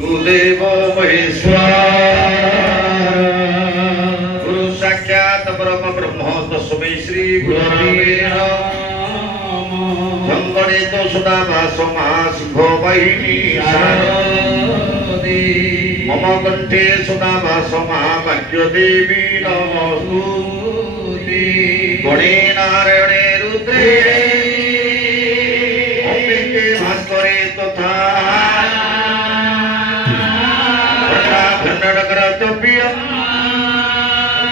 गुरुदेव महेश्वर गुरु साक्षात परम ब्रह्म तस्मै श्री गुरवे नमः। गणेश सदा भासमा सिंह वाहिनी शारदे मम कंठे सदा भासमा भाग्य देवी नमस्तुते। गणे नारायणे रुद्रे अम्बिके भास्करे तथा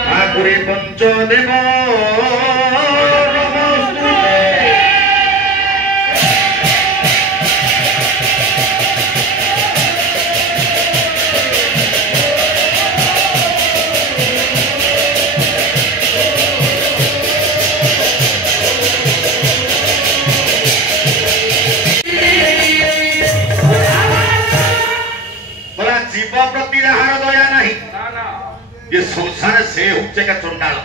ठाकुरे पंचदेव जीव प्रति दया नहीं। ये संसार से उच्च का चंडाल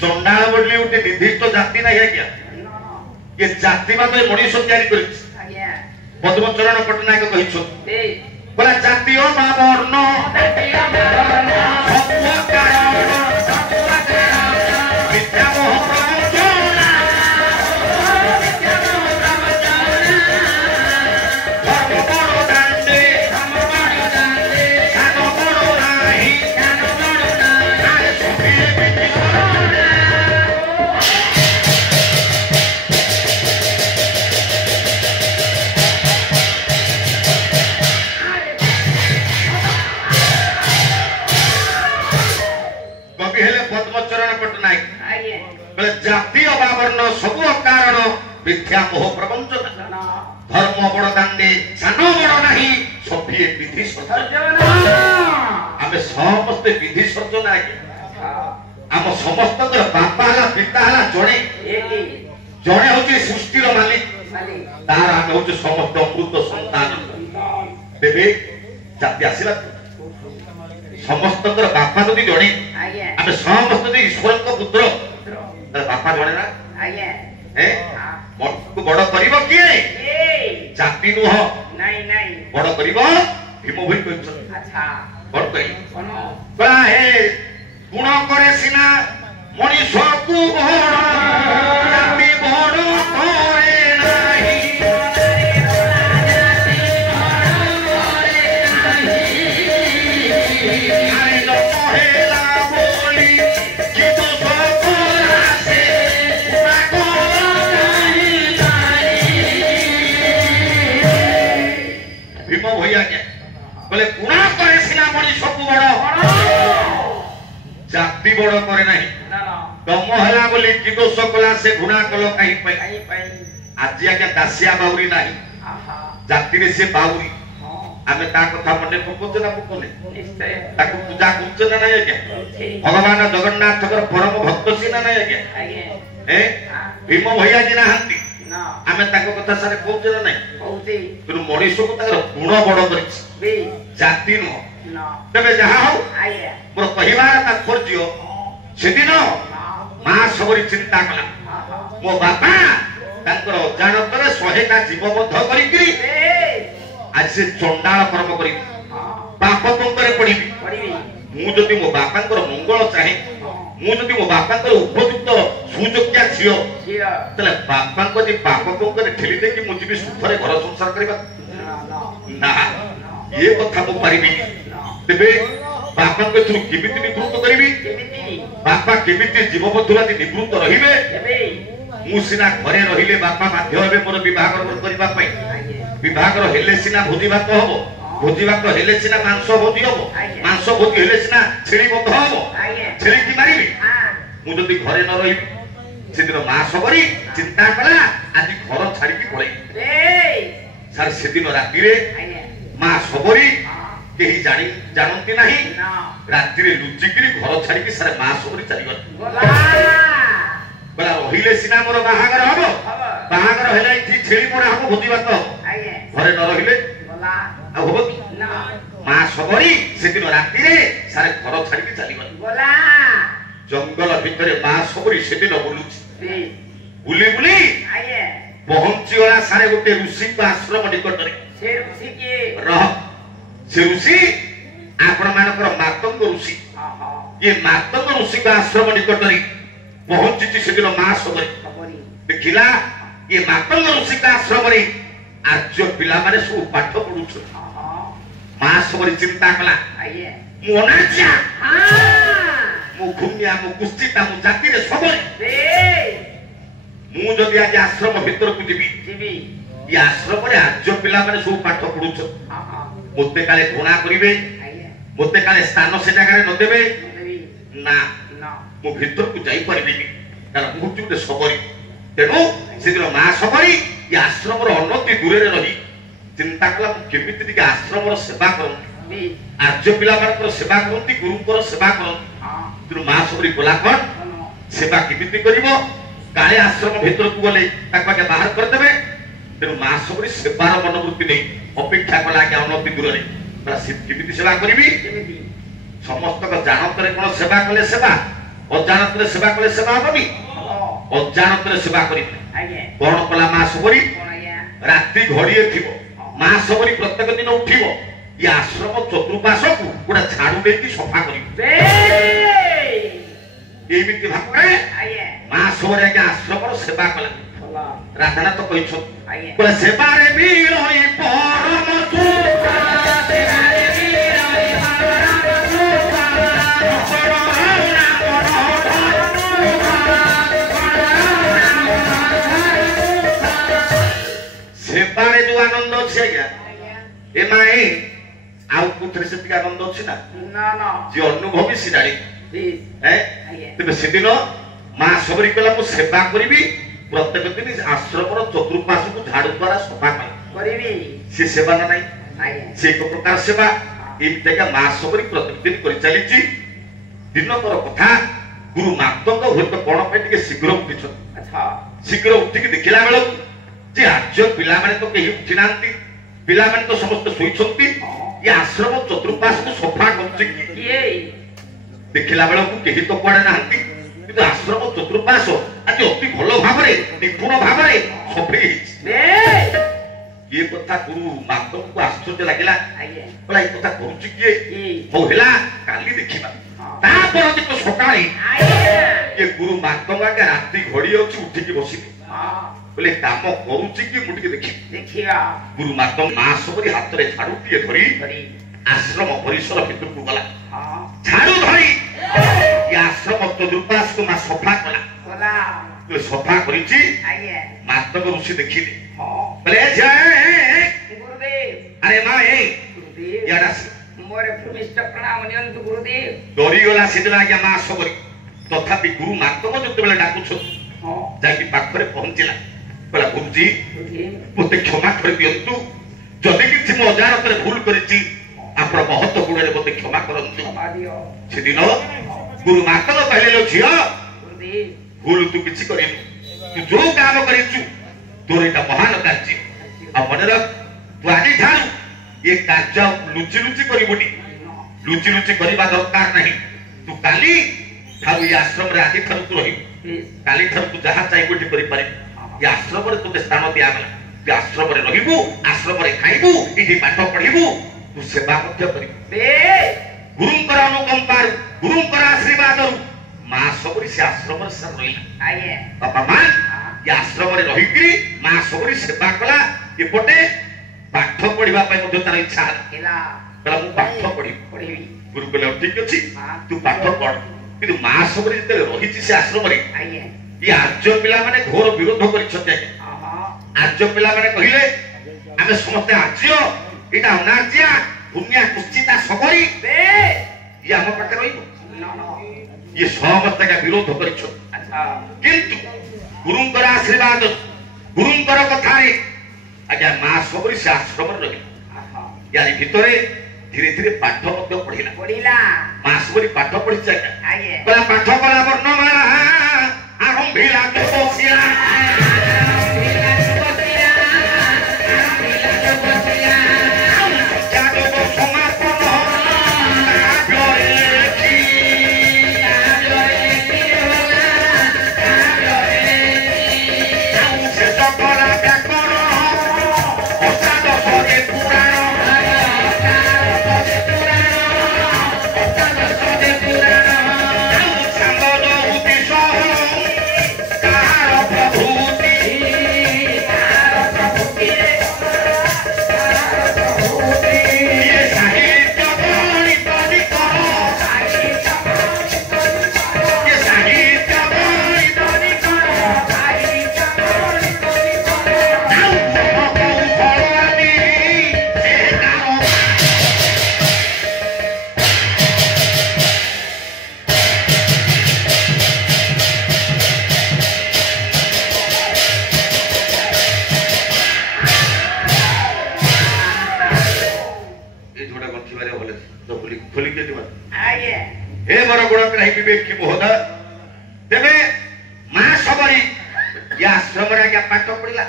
चंडाल बोली उठे निर्दिष्ट जाति नहीं है क्या? ये जाति मत मनीष तैयारी कर पद्मचरण पट्टनायक कही बोला जाति वर्ण जाति अभावर्ण सबु कारण मिथ्या मोह प्रपंच धर्म बड़ दांडे सान बड़ नहीं सभी विधि आम समस्ते विधि सर्जन आगे आम समस्त बापा है पिता है जड़े जड़े हूँ सृष्टिर मालिक तार आम हूँ समस्त अमृत संतान देवे जाति आसला समस्त बापा जदि जड़े आम समस्त ईश्वर पुत्र बापा जड़े ना बड़ कर जाति नुह बड़ कर भीम भाई बड़ कह गुण करे सिना मनीष को बड़ जाति बड़ करे बोले गुण करे सिना मनीष को बड़ जाति बड़ करे नहीं दम है बोली कि दोष कला से गुणा कल कहीं आज आज्ञा दासिया बाउरी नहीं जाति से बाउरी आमे ता कथा मने पकोचे ना पकोने ताको पूजा करछ ना नहीं आज्ञा भगवान जगन्नाथ परम भक्त सीना नहीं आज्ञा भीम भैया जी नाहंती आमे ताको कथा सारे कहउछ ना नहीं किनु मनीष को ताकर गुण बड़ करिछ जाति न तबे जहा हो मोर कहिबार तात्पर्य सेदिन मां सबरी चिंता कला मो बापा ताकर अजानतर 100 टा जीव बद्ध करिकरी आज से चंडाल कर्म करी पाप पंकरे पड़ी मु जदि मो बापांकर मंगल चाहे मु जदि मो बापांकर उपयुक्त सुयोग्या झियो तले बापांकर जे पाप पंकरे ठेली देकी मु जीवी सुखरे घर संसार करबा ना ये कथा मु पारिबी तेबे बापा को तू केमिति निवृत्त करिबी बापा केमिति जीव बद्धुलाति निवृत्त रहिबे मु सिना घरे रहिले बापा बाध्य हेबे मोर विवाह करबा पई विवाह हेले सिना भोजी भात हबो भोजी भात हेले सिना मांस भोजी हबो मांस भोजी हेले सिना छेली बद्ध हबो छेली की मारिबी मु जदि घरे न रहिबी सेदिन मां सबरी चिंता कला आज घर छाड़ी की पळै सर सेदिन राति रे मां सबरी केही जानती नहीं राति रे लुचिकरी घर छाड़ी की सारे मां सबरी चली गल बोला रहिले सिना मोर बाहागर हबो बाहागर हेले इथि छेली मोरा हबो भोजी भात घरे न रहिले बोला आ हबो ना मां सबरी सेदिन राति रे सारे घर छाड़ी की चली गल बोला जंगल भितरे मां सबरी सेदिन बुलुची बुली बुली पहुंची गला सारे गोटे ऋषि को आश्रम निकट रे से ऋषि के रह से ऋषि आपण मानकर मातंग ऋषि ये मातंग ऋषि का आश्रम निकट पहुंची से दिन मां सबरी देखिला ये मातंग ऋषि का आश्रम आर्य पिला माने सब पाठ पढुछ मां सबरी चिंता कला मोना जा मु घुमिया मु कुस्तीता मु जाति रे सबरी मु जदि आज आश्रम भीतर को जीवी ये आश्रम रे आर्य पिला माने सब पाठ पढुछ मोते काले घृणा करिवे मोते काले स्थान से जगह न देबे ना मु भीतर को जाई परिबिनी कारण मु जुटे सबरी तेनो सेदिन मा सबरी ये आश्रम रो उन्नति दूरे रही चिंता कला केमिति टिके आश्रम रो सेवा करन आर्य पिला मानकर सेवा करंती गुरुंकर सेवा करन तेनो मा सबरी बोला कोन सेवा केमिति करिवो काले आश्रम भीतर को गले ताका के बाहर कर देबे तेनो मा सबरी सेवार मनोवृत्ति नै अपेक्षा कला के उन्नति दूरे बड़ा केमिति सेवा करिवि समस्त को जानतरे कोन सेवा कले सेवा अजानतरे सेवा कले सेवा होबी अजानतरे सेवा करी कोन कला मा सबरी रात्रि घड़िए थिबो मा सबरी प्रत्येक दिन उठिबो ये आश्रम चतुर्पाश को गोटा झाड़ू देकी सफा करी एमिति भाबरे मा सबरी के आश्रम रो सेवा कला राधानाथ तो कहि छ कोला सेवा रे बीरई परम सुखा सेवा रे बीरई परम सुखा सेवारे जो आनंद अछि आज्ञा ए माई आउ कुथरे सेति आनंद अछि ना ना जे अनुभवी सिडाली तबे सेदिन मा सबरी कला को सेवा करिवि प्रत्येक दिन आश्रम रो चतुर्पाश को झाड़ू द्वारा सफा करिवि से सेवा ना नाही से एक प्रकार सेवा ए जगह मा सबरी प्रत्येक दिन करि चली छि दिनकर कथा गुरु मातंग होत कोन पे टिके शीघ्र उठिछ अच्छा शीघ्र उठि के देखिला बेलो जे आज्य पिला माने तो केही उठी नांती पिला माने तो समस्त सोई छंती ये आश्रम चतुर्पाश को सफा करछि किए देखिला बेलो को केही तो पड़े नांती किंतु आश्रम चतुर्पाश आज अति भलो भाबरे निपुण भाबरे सफे ये कथा गुरु मातंग को आश्चर्य लागिला बोला ये कथा करूछि किए हो हेला काली देखिबा ता पर तो सकाळे ये गुरु मातंग के रात्रि घड़ी अछि उठी के बसिबे बोले काम करूछि कि मुटी के देखिया गुरु मातंग मा सबरी हाथ रे झाड़ू टिए धरी आश्रम परिसर भीतर को गला झाड़ू धरी ये आश्रम चतुर्पाश को मा सफा कला तो सफा करिछि मातंग ऋषि देखिले बोले जय गुरुदेव अरे मां ए गुरुदेव याडा मोरे भूमिष्ठ प्रणाम नियंतु गुरुदेव डरी गला सिदला के मा सबरी तथापि गुरु मातंग जते बेला डाकुछ जाकी पाखरे पहुंचिला बोला गुरुजी मते क्षमा कर दियंतु जदि किछि मो अजानतरे भूल करिछि आपण बहुत गुणे रे मते क्षमा करंतु सेदिन गुरु मातंग कहले लो झियो गुरुदेव भूल तू किछि करिनु तू जो काम करिछु तोर एटा महान कार्य आ मन रख तू आदि ठारू ये कार्य लुचि लुचि करिबोनी लुचि लुचि करबा दरकार नहीं तू काली ठाऊ ये आश्रम रे आदि ठारू तू रही काली ठारू तू जहा चाहि कोठी करि पारे ये आश्रम रे तोते स्थान दिया गला ये आश्रम रे रहिबू आश्रम रे खाइबू इठी पाठ पढिबू तू सेवा मध्य करिबू गुरुंकर अनुकंपा गुरुंकर आशीर्वाद मा सबरी से आश्रम रे सर रहिला आये बाबा मान ये आश्रम रे रहिकरी मा सबरी सेवा कला एपटे पाठ पढिबा पय मध्य तार इच्छा हला कला मु पाठ पढिबी गुरु कहले ठीक अछि तू पाठ पढ किंतु मा सबरी जते रहिछि से आश्रम रे आये ये आर्य पिला माने घोर विरोध करिछते आर्य पिला माने कहिले आमे समस्त आर्य एटा अनार्य पुण्य कुचिता सबरी ये हम पटे रहिबो ये समस्त का विरोध करिछ अच्छा किंतु गुरुंकर आशीर्वाद गुरुंकर कथा रे आज्ञा मा सबरी से आश्रम रे रहि यारी भितरे धीरे धीरे पाठ मध्य पढिला मा सबरी पाठ पढि छ आये बला पाठ कला वर्णमाला आरंभिला तो बसिला ये जोड़ा गंठी मारे भले तो खोली के दिमा आगे हे मोर गुण ग्राही विवेक की महोदय तेबे मां सबरी या आश्रम रे क्या पाठ पढ़िला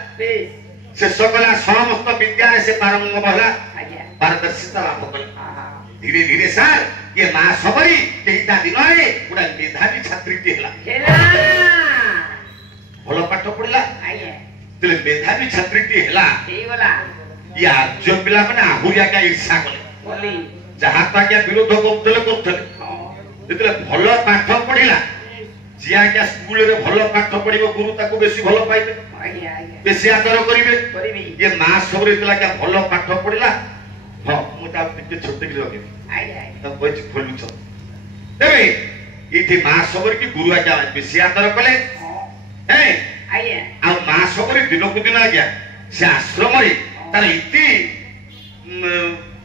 से सकला समस्त विद्या से पारंगम होला आगे पारदर्शिता लाभ कल धीरे धीरे सर ये मां सबरी केइता दिन रे गुडा मेधावी छात्री के हला भलो पाठ पढ़िला आगे तेले मेधावी छात्री के हला ठीक होला या जो पिला माने आहुरिया का ईर्षा कले बोली जहा तो क्या विरोध करतले जेतले भलो पाठ पढ़िला जिया क्या स्कूल रे भलो पाठ पढ़िबो गुरु ताको बेसी भलो पाइबे आगे आगे बेसी आदर करिवे करिबी ये मां सबरी तला क्या भलो पाठ पढ़िला हां मोटा टिके छोटे के लगे आगे आगे तब बच खोलु छ तेबे इति मां सबरी की गुरु आज्ञा बेसी आदर कले ए आगे आ मां सबरी दिन को दिन आज्ञा से आश्रम रे तार इति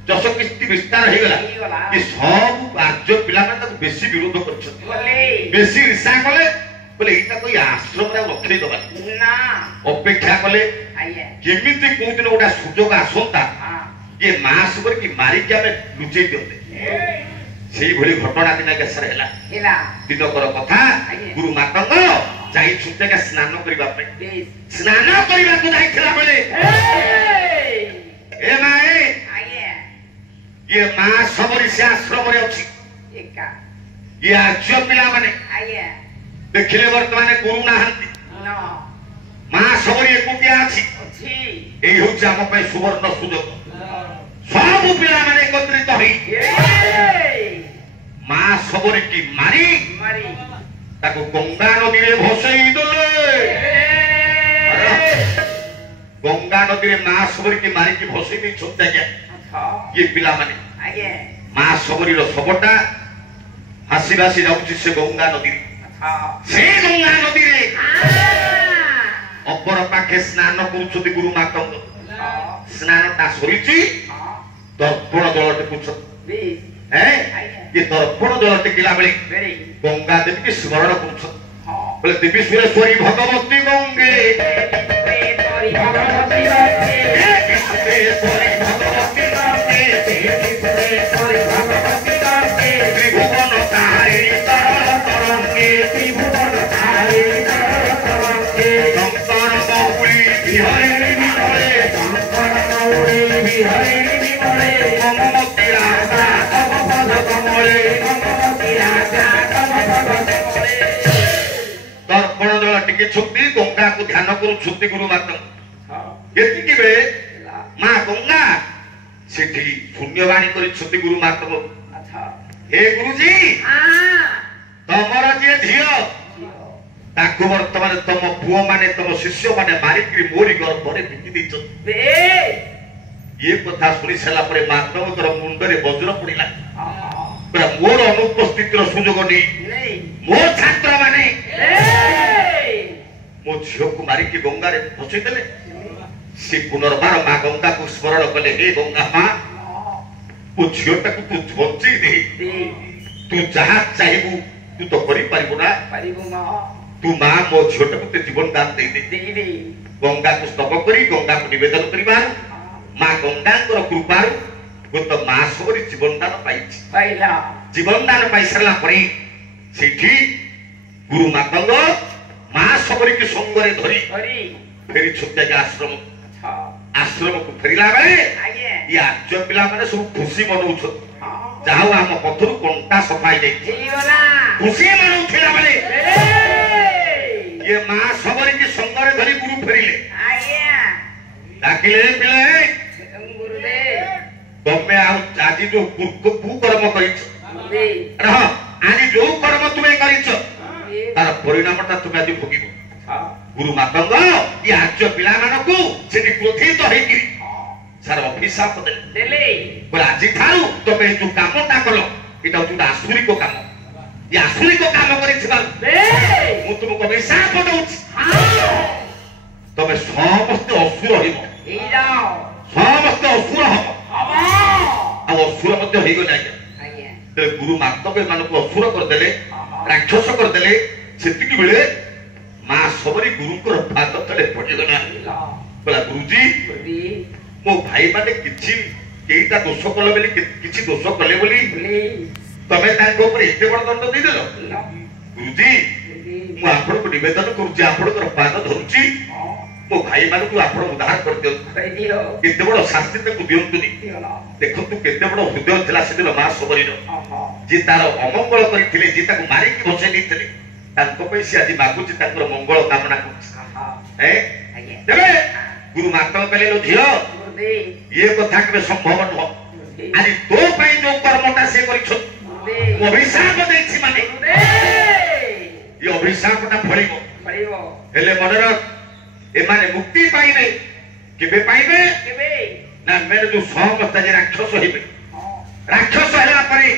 जस किस्ती विस्तार हो गला कि सब राज्य पिला माने तक बेसी विरोध करछन बोली बेसी ईर्षा कले बोले इता कोई आश्रम रे रखले दबा ना अपेक्षा कले आगे केमिति को दिन गोटा सुजोग आसंता हां ये मां सुबर की मारी के हमें लुचै दियते सेही भली घटना दिन के सर हैला हिला दिनकर कथा गुरु मातंग जाई छुटे के स्नान करिबा पे बेस स्नान करिबा को जाईथिला बेले ए माए आगे ये मां सबरी से आश्रम रे अछि एका ये आज्य पिला माने आगे देखिले वर्तमान गुरु नाहंती नो मां सबरी एकुटिया अछि अछि एई होछ हम पे सुवर्ण सुजोग सब पिला माने एकत्रित होई मां सबरी की मारी मारी ताको गंगा नदी रे भसई देले गंगा नदी रे मां सबरी की मारी की भसई दी छोटा गया ये पिला माने आगे मां सबरी रो सबटा हासी बासी जाउची से गंगा नदी से गंगा नदी रे अपर पाखे स्नान करूछति गुरु मातंग स्नान ता सरिची दर्पण जलटे पुछ बेस हैं ये दर्पण जलटे किला बेले बेरी गंगा देवी की स्मरण करूछ बोले देवी सुरेश्वरी भगवती गंगे सुरेश्वरी भगवती गंगे सुरेश्वरी भगवती गंगे सुरेश्वरी भगवती गंगे त्रिभुवन तारिणी तरल तरंगे त्रिभुवन तारिणी तरल तरंगे शंकर मौली बिहारी बिहारे शंकर मौली बिहारी बिहारे मममती राजा तव पद कमले भगवती राजा तव पद कमले दर्पण जल टिके छुट्टी गंगा को ध्यान करू छुट्टी गुरु मातंग एतिकी बेले मां गंगा सेठी पुण्यवाणी करी छुट्टी गुरु मातंग हे गुरुजी तमर जे झियो ताको वर्तमान तम पुओ माने तम शिष्य माने मारिकरी मोरी गर्भरे बिकी दैछ ये कथा सुनी सला परे मातंगर मुंडरे वज्र पड़िला पूरा मोर अनुपस्थितिर सुजोग नहीं मो छात्र माने मो झियो को मारिकी गंगा रे फसई देले से पुनर्बार मां गंगा को स्मरण कले हे गंगा मां ओ झियोटा को तू बंचई दे तू जहा चाहिबू तू तो करि पारिबो ना तू मां मो झियोटा को ते जीवन दान दे दे गंगा को स्तव करी गंगा को निवेदन करिबार मां गंगाकर कृपारु गोत मां सबरी जीवन दान पाइछि पाइला जीवन दान पाइ सरला परे सेठी गुरु मातंग मां सबरी की संगरे धरी फेरी छुट्टा के आश्रम को फेरिला बेले ये आज्य पिला माने सब खुशी मनौछ जाऊ हम पथरु कंटा सफाई दे खुशी मनौथिला बेले ये मां सबरी की संगरे धरी गुरु फेरिले डाकिले पिले तमे आज जो कुकर्म करिछ आज जो कर्म तुम्हें करिछ तार परिणामटा तुम्हें आज भोगिबो गुरु मातंग ये आज्य पिला मानकू सेठी क्रोधित होइकिरी सार अभिशाप देले बोले आज थारू तमे जो कामटा कलो एटा होता आसुरिक काम ये आसुरिक काम करिथिबा मु तुमको अभिशाप दउछि तमे समस्त असुर होइबो समस्त असुर हबो आ असुर मध्य होई गला ते गुरु मातंग मानकू असुर कर देले राक्षस कर देले सेतिकी बेले मां सबरी गुरुकर पाद तले पड़ी गला बोला गुरुजी मो भाई माने किछि କେଇଟା ଦୋଷ କଲେ ବୋଲି କିଛି ଦୋଷ କଲେ ବୋଲି ତମେ ତାଙ୍କ ଉପରେ ଏତେ ବଡ ଦଣ୍ଡ ଦେଇଦେଲ। ଗୁରୁଜୀ ମୁଁ ଆପଣଙ୍କୁ ନିବେଦନ କରୁଛି, ଆପଣଙ୍କର ପାଦ ଧରୁଛି, ମୋ ଭାଇ ମାନଙ୍କୁ ଆପଣ ଉଦ୍ଧାର କରିଦିଅନ୍ତୁ, କେତେ ବଡ ଶାସ୍ତି ତାକୁ ଦିଅନ୍ତୁନି। ଦେଖନ୍ତୁ କେତେ ବଡ ହୃଦୟ ଥିଲା ସେଦିନ ମା ଶବରୀର, ଯିଏ ତାର ଅମଙ୍ଗଳ କରିଥିଲେ, ଯିଏ ତାକୁ ମାରିକି ବସେଇ ଦେଇଥିଲେ, ତାଙ୍କ ପାଇଁ ସେ ଆଜି ମାଗୁଛି, ତାଙ୍କର ମଙ୍ଗଳ କାମନା କରୁଛି। ତେବେ ଗୁରୁ ମାତା କହିଲେ, ଲୋ ଝିଅ ଇଏ କଥା କେବେ ସମ୍ଭବ ନୁହଁ, ଆଜି ତୋ ପାଇଁ ଯୋଉ କର୍ମଟା ସେ କରିଛନ୍ତି, ମୁଁ ଅଭିଶାପ ଦେଇଛି, ମାନେ ଏ ଅଭିଶାପଟା ଫଳିବ। ହେଲେ ମନେ ରଖ, ଏମାନେ ମୁକ୍ତି ପାଇବେ, କେବେ ପାଇବେ ନା ଏମାନେ ଯୋଉ ସମସ୍ତ ଯେ ରାକ୍ଷସ ହେବେ, ରାକ୍ଷସ ହେଲା ପରେ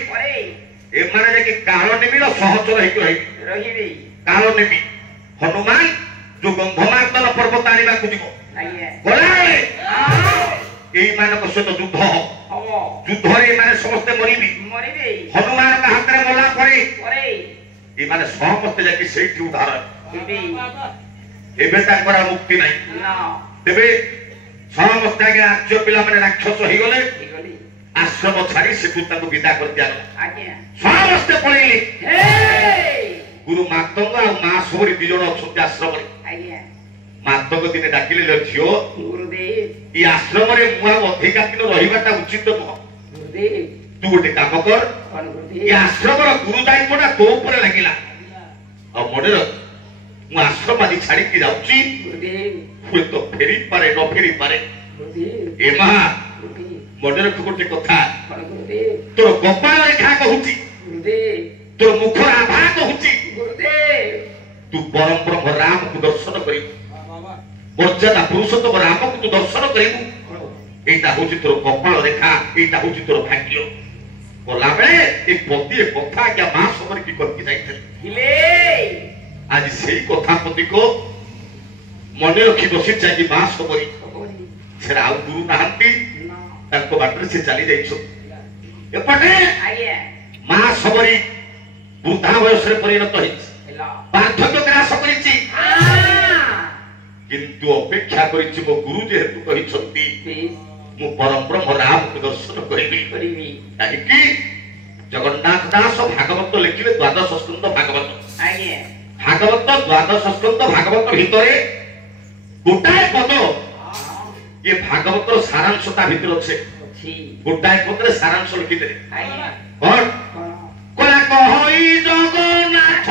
ଏମାନେ ଯାଇକି କାଳ ନିବିର ସହଚର ହେଇକି ରହିବେ। କାଳ ନିବି ହନୁମାନ ଯୋଉ ଗନ୍ଧମାର୍ଦନ ପର୍ବତ ଆଣିବାକୁ ଯିବ, ଗଲାବେଳେ ଏଇମାନଙ୍କ ସହିତ ଯୁଦ୍ଧ ହବ, ଯୁଦ୍ଧରେ ଏମାନେ ସମସ୍ତେ ମରିବେ, ହନୁମାନଙ୍କ ହାତରେ ମଲା ପରେ ଏମାନେ ସମସ୍ତେ ଯାଇକି ସେଇଠି ଉଦ୍ଧାର। ଏବେ ତାଙ୍କର ମୁକ୍ତି ନାହିଁ। ତେବେ ସମସ୍ତେ ଆଜ୍ଞା ରାଜ୍ୟ ପିଲାମାନେ ରାକ୍ଷସ ହେଇଗଲେ, ଆଶ୍ରମ ଛାଡି ସେଠୁ ତାଙ୍କୁ ବିଦା କରି ଦିଆଗଲା, ସମସ୍ତେ ପଳେଇଲେ। ଗୁରୁ ମାତଙ୍ଗ ଆଉ ମା ଶବରୀ ଦି ଜଣ ଅଛନ୍ତି ଆଶ୍ରମରେ। ମାତଙ୍ଗ ଦିନେ ଡାକିଲେ, ଝିଅ ଏ ଆଶ୍ରମରେ ମୁଁ ଆଉ ଅଧିକା ଦିନ ରହିବାଟା ଉଚିତ ନୁହଁ, ତୁ ଗୋଟେ କାମ କର, ଏ ଆଶ୍ରମର ଗୁରୁ ଦାୟିତ୍ୱଟା ତୋ ଉପରେ ଲାଗିଲା, ଆଉ ମନେ ରଖ ମୁଁ ଆଶ୍ରମ ଆଜି ଛାଡିକି ଯାଉଛି, ହୁଏତ ଫେରି ପାରେ ନ ଫେରି ପାରେ। ଏ ମା ମନେ ରଖ ଗୋଟେ କଥା, ତୋର କପାଳ ରେଖା କହୁଛି, ତୋର ମୁଖର ଆଭା କହୁଛି, ତୁ ପରମ ବ୍ରହ୍ମ ରାମକୁ ଦର୍ଶନ କରିବୁ, ମର୍ଯ୍ୟାଦା ପୁରୁଷୋତ୍ତମ ରାମକୁ ତୁ ଦର୍ଶନ କରିବୁ। এইটা হচ্ছে তোর কপাল রেখা, এইটা হচ্ছে তোর ভাগ্য। গলাবেলে এই পতিয়ে কথা আজ্ঞা মা সবরে কি করতে যাইଥିଲେ, আজ সেই কথা পতিক মনে রখি বসি চাই মা সবরি, সেটা ଆଉ গুরু নাহান্তি, তাଙ୍କ বাଟରେ ସେ ଚାଲି ଯାଇଛ। ଏପଟେ ମା ସବରୀ ବୃଦ୍ଧା ବୟସରେ ପରିଣତ ହେଇଛି, ବାର୍ଦ୍ଧକ୍ୟ ଗ୍ରାସ କରିଛି, କିନ୍ତୁ ଅପେକ୍ଷା କରିଛି ମୋ ଗୁରୁ ଯେହେତୁ କହିଛନ୍ତି ମୁଁ ପରମ ବ୍ରହ୍ମ ରାମକୁ ଦର୍ଶନ କରିବି। କାହିଁକି ଜଗନ୍ନାଥ ଦାସ ଭାଗବତ ଲେଖିଲେ ଦ୍ୱାଦଶ ସ୍କନ୍ଧ ଭାଗବତ, ଭାଗବତ ଦ୍ୱାଦଶ ସ୍କନ୍ଧ ଭାଗବତ ଭିତରେ ଗୋଟାଏ ପଦ, ଏ ଭାଗବତର ସାରାଂଶ ତା ଭିତରେ ଅଛି, ଗୋଟାଏ ପଦରେ ସାରାଂଶ ଲେଖିଦେଲେ କଣ କଲା, କହଇ ଜଗନ୍ନାଥ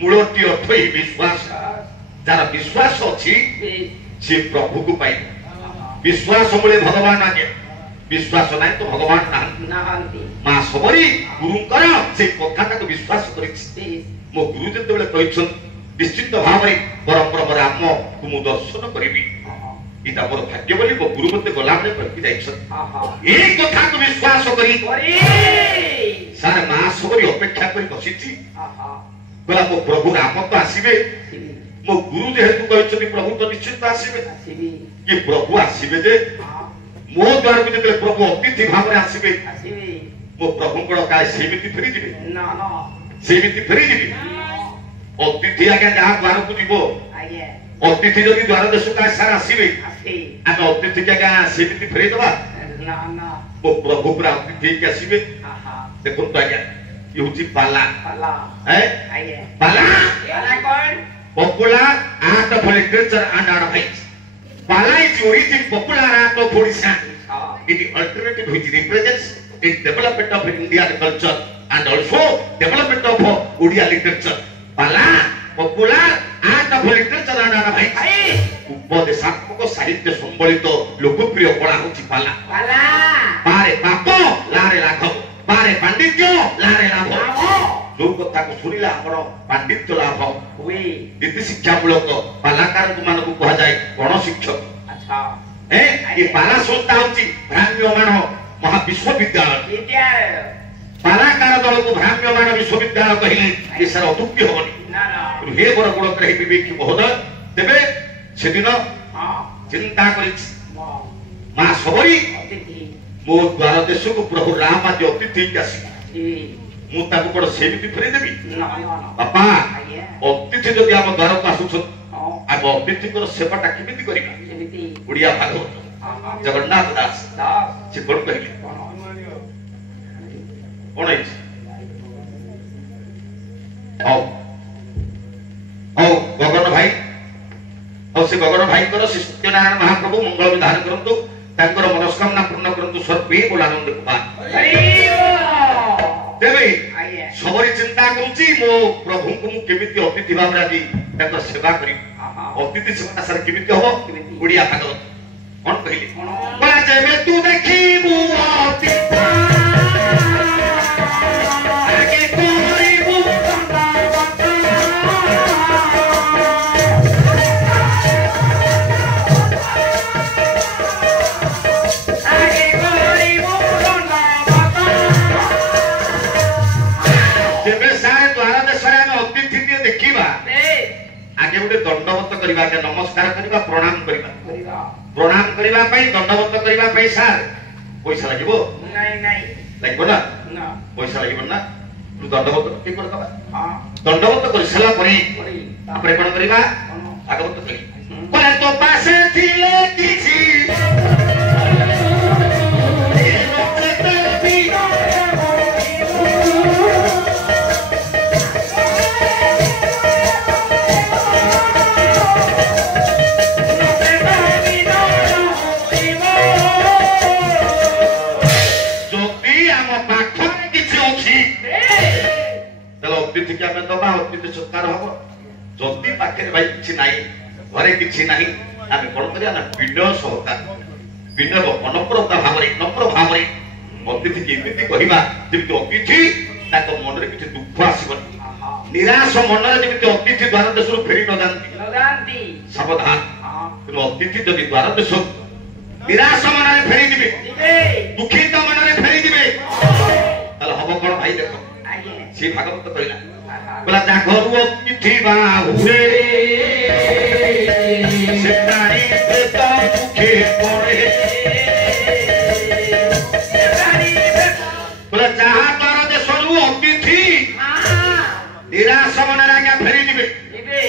মূলটি অর্থ এই বিশ্বাস, যারা বিশ্বাস ଅଛି সে প্রভুকে পাইব। বিশ্বাস মূলে ভগবান আগে, বিশ্বাস নাই তো ভগবান নাহান্তি। মা সবরী গুরুঙ্কর সেই কথাটাকে বিশ্বাস করেছি, ମୋ ଗୁରୁ ଯେତେବେଳେ କହିଛନ୍ତି ନିଶ୍ଚିତ ଭାବରେ ପରମ ବ୍ରହ୍ମ ରାମକୁ ମୁଁ ଦର୍ଶନ କରିବି, ଏଇଟା ମୋର ଭାଗ୍ୟ ବୋଲି ମୋ ଗୁରୁ ମତେ ଗଲାବେଳେ କହିକି ଯାଇଛନ୍ତି। ଏଇ କଥାକୁ ବିଶ୍ୱାସ କରି ସାର୍ ମା ସବରୀ ଅପେକ୍ଷା କରି ବସିଛି, କହିଲା ମୋ ପ୍ରଭୁ ରାମ ତ ଆସିବେ, ମୋ ଗୁରୁ ଯେହେତୁ କହିଛନ୍ତି ପ୍ରଭୁ ତ ନିଶ୍ଚିତ ଆସିବେ, କି ପ୍ରଭୁ ଆସିବେ ଯେ ମୋ ଦ୍ୱାରକୁ ଯେତେବେଳେ ପ୍ରଭୁ ଅତିଥି ଭାବରେ ଆସିବେ, ମୋ ପ୍ରଭୁଙ୍କର କାଳେ ସେମିତି ଫେରିଯିବେ, ସେମିତି ଫେରିଯିବେ। ଅତିଥି ଆଜ୍ଞା ଯାହା ଦ୍ୱାରକୁ ଯିବ, ଅତିଥି ଯଦି ଦ୍ୱାର ଦେଶକୁ ସାର୍ ଆସିବେ, ଆମେ ଅତିଥିକି ଆଜ୍ଞା ସେମିତି ଫେରେଇଦବା? ମୋ ପ୍ରଭୁ ପୁରା ଅତିଥି ହେଇକି ଆସିବେ। ଦେଖନ୍ତୁ ଆଜ୍ଞା ये होची पाला, पाला popular art of literature and advice. Pala is origin popular art of Odisha. It is alternative which represents the development of Indian culture and also development of Odia literature. Pala popular art of literature and advice. उपदेशात्मक साहित्य संबलित लोकप्रिय कला होची पाला। पारे पाप लारे लाघव, पारे पांडित्य लारे लाभ। जो कथा को सुनिला हमर पांडित्य लाभ हुए। नीति शिक्षा मूलक पालाकार मानकु कहा जाय गण शिक्षक। अच्छा ये पाला संस्था होची भ्राम्यमाण महाविश्वविद्यालय। पालाकार दल को भ्राम्यमाण विश्वविद्यालय कहिले ये सारा अतुक्ति होबनी ना ना। हे बड़ गुण कहि विवेकी महोदय तेबे सेदिन चिंता करिछि मां सबरी ଅତିଥି मो द्वार देश को प्रभु राम आज अतिथि आसी ଠି मु ताको कोन सेमिति फेरि देबी ନା ନା बापा ଆଜ୍ଞା अतिथि जदि हम द्वार को आसुछ ହଁ आम अतिथि को सेवाटा केमिति करिबा ଯେମିତି उड़िया भागवत जगन्नाथ दास ଦାସ से कोन कहले କଣ कोन है आओ आओ गगन भाई और से गगन भाई कर श्री सत्यनारायण महाप्रभु मंगल विधान करंतु तांकर मनस्कामना पूर्ण करंतु सर्वे बोलानंद कुमार देवे ଆଜ୍ଞା सबरी चिंता करूची मो प्रभु को मु केमिति अतिथि भावरा जी तांकर सेवा करी अतिथि सेवा सर केमिति हो गुड़िया भागवत कोन कहली बा जेबे तू देखिबू अतिथि आगे कोरिबू ଆଗେ କରିବୁ जेबे सारे द्वार देशरे हम अतिथि दिए देखिबा आगे गोटे दंडवत करबा के नमस्कार करबा प्रणाम करबा କରିବା प्रणाम करबा पई दंडवत करबा पई सार पैसा लागिबो ନାଇଁ ନାଇଁ लागबो ना ନା पैसा लागिबो ना तू दंडवत के कर दबा ହଁ दंडवत कर सला परी କରି आपरे कोन करबा କଣ भागवत करी कोन तो पासे थिले किछि अतिथि के आमे दबा अतिथि सत्कार हबो जति पाखे भाई किछि नाही घरे किछि नाही आमे कोन करिया ना विनय सहकार विनय अनप्रता भावरे नम्र भावरे अतिथि के एमिति कहिबा जेमिति अतिथि ताको मनरे किछि दुख आसीबन निराश मनरे जेमिति अतिथि द्वार देशरु फेरि न जानती ଲଗାନ୍ତି सावधान ହଁ किंतु अतिथि जदि द्वार देश निराश मनरे फेरि दिबे ଯିବେ दुखित मनरे फेरि दिबे ताले हबो कोन भाई देखो ଆଜ୍ଞା से भागवत कहला बोला जा घरु अतिथि बाहुरे से प्राणी प्रेत मुखे पड़े बोला जहा द्वार देशरु अतिथि निराश मनरे आज्ञा फेरि दिबे ଯିବେ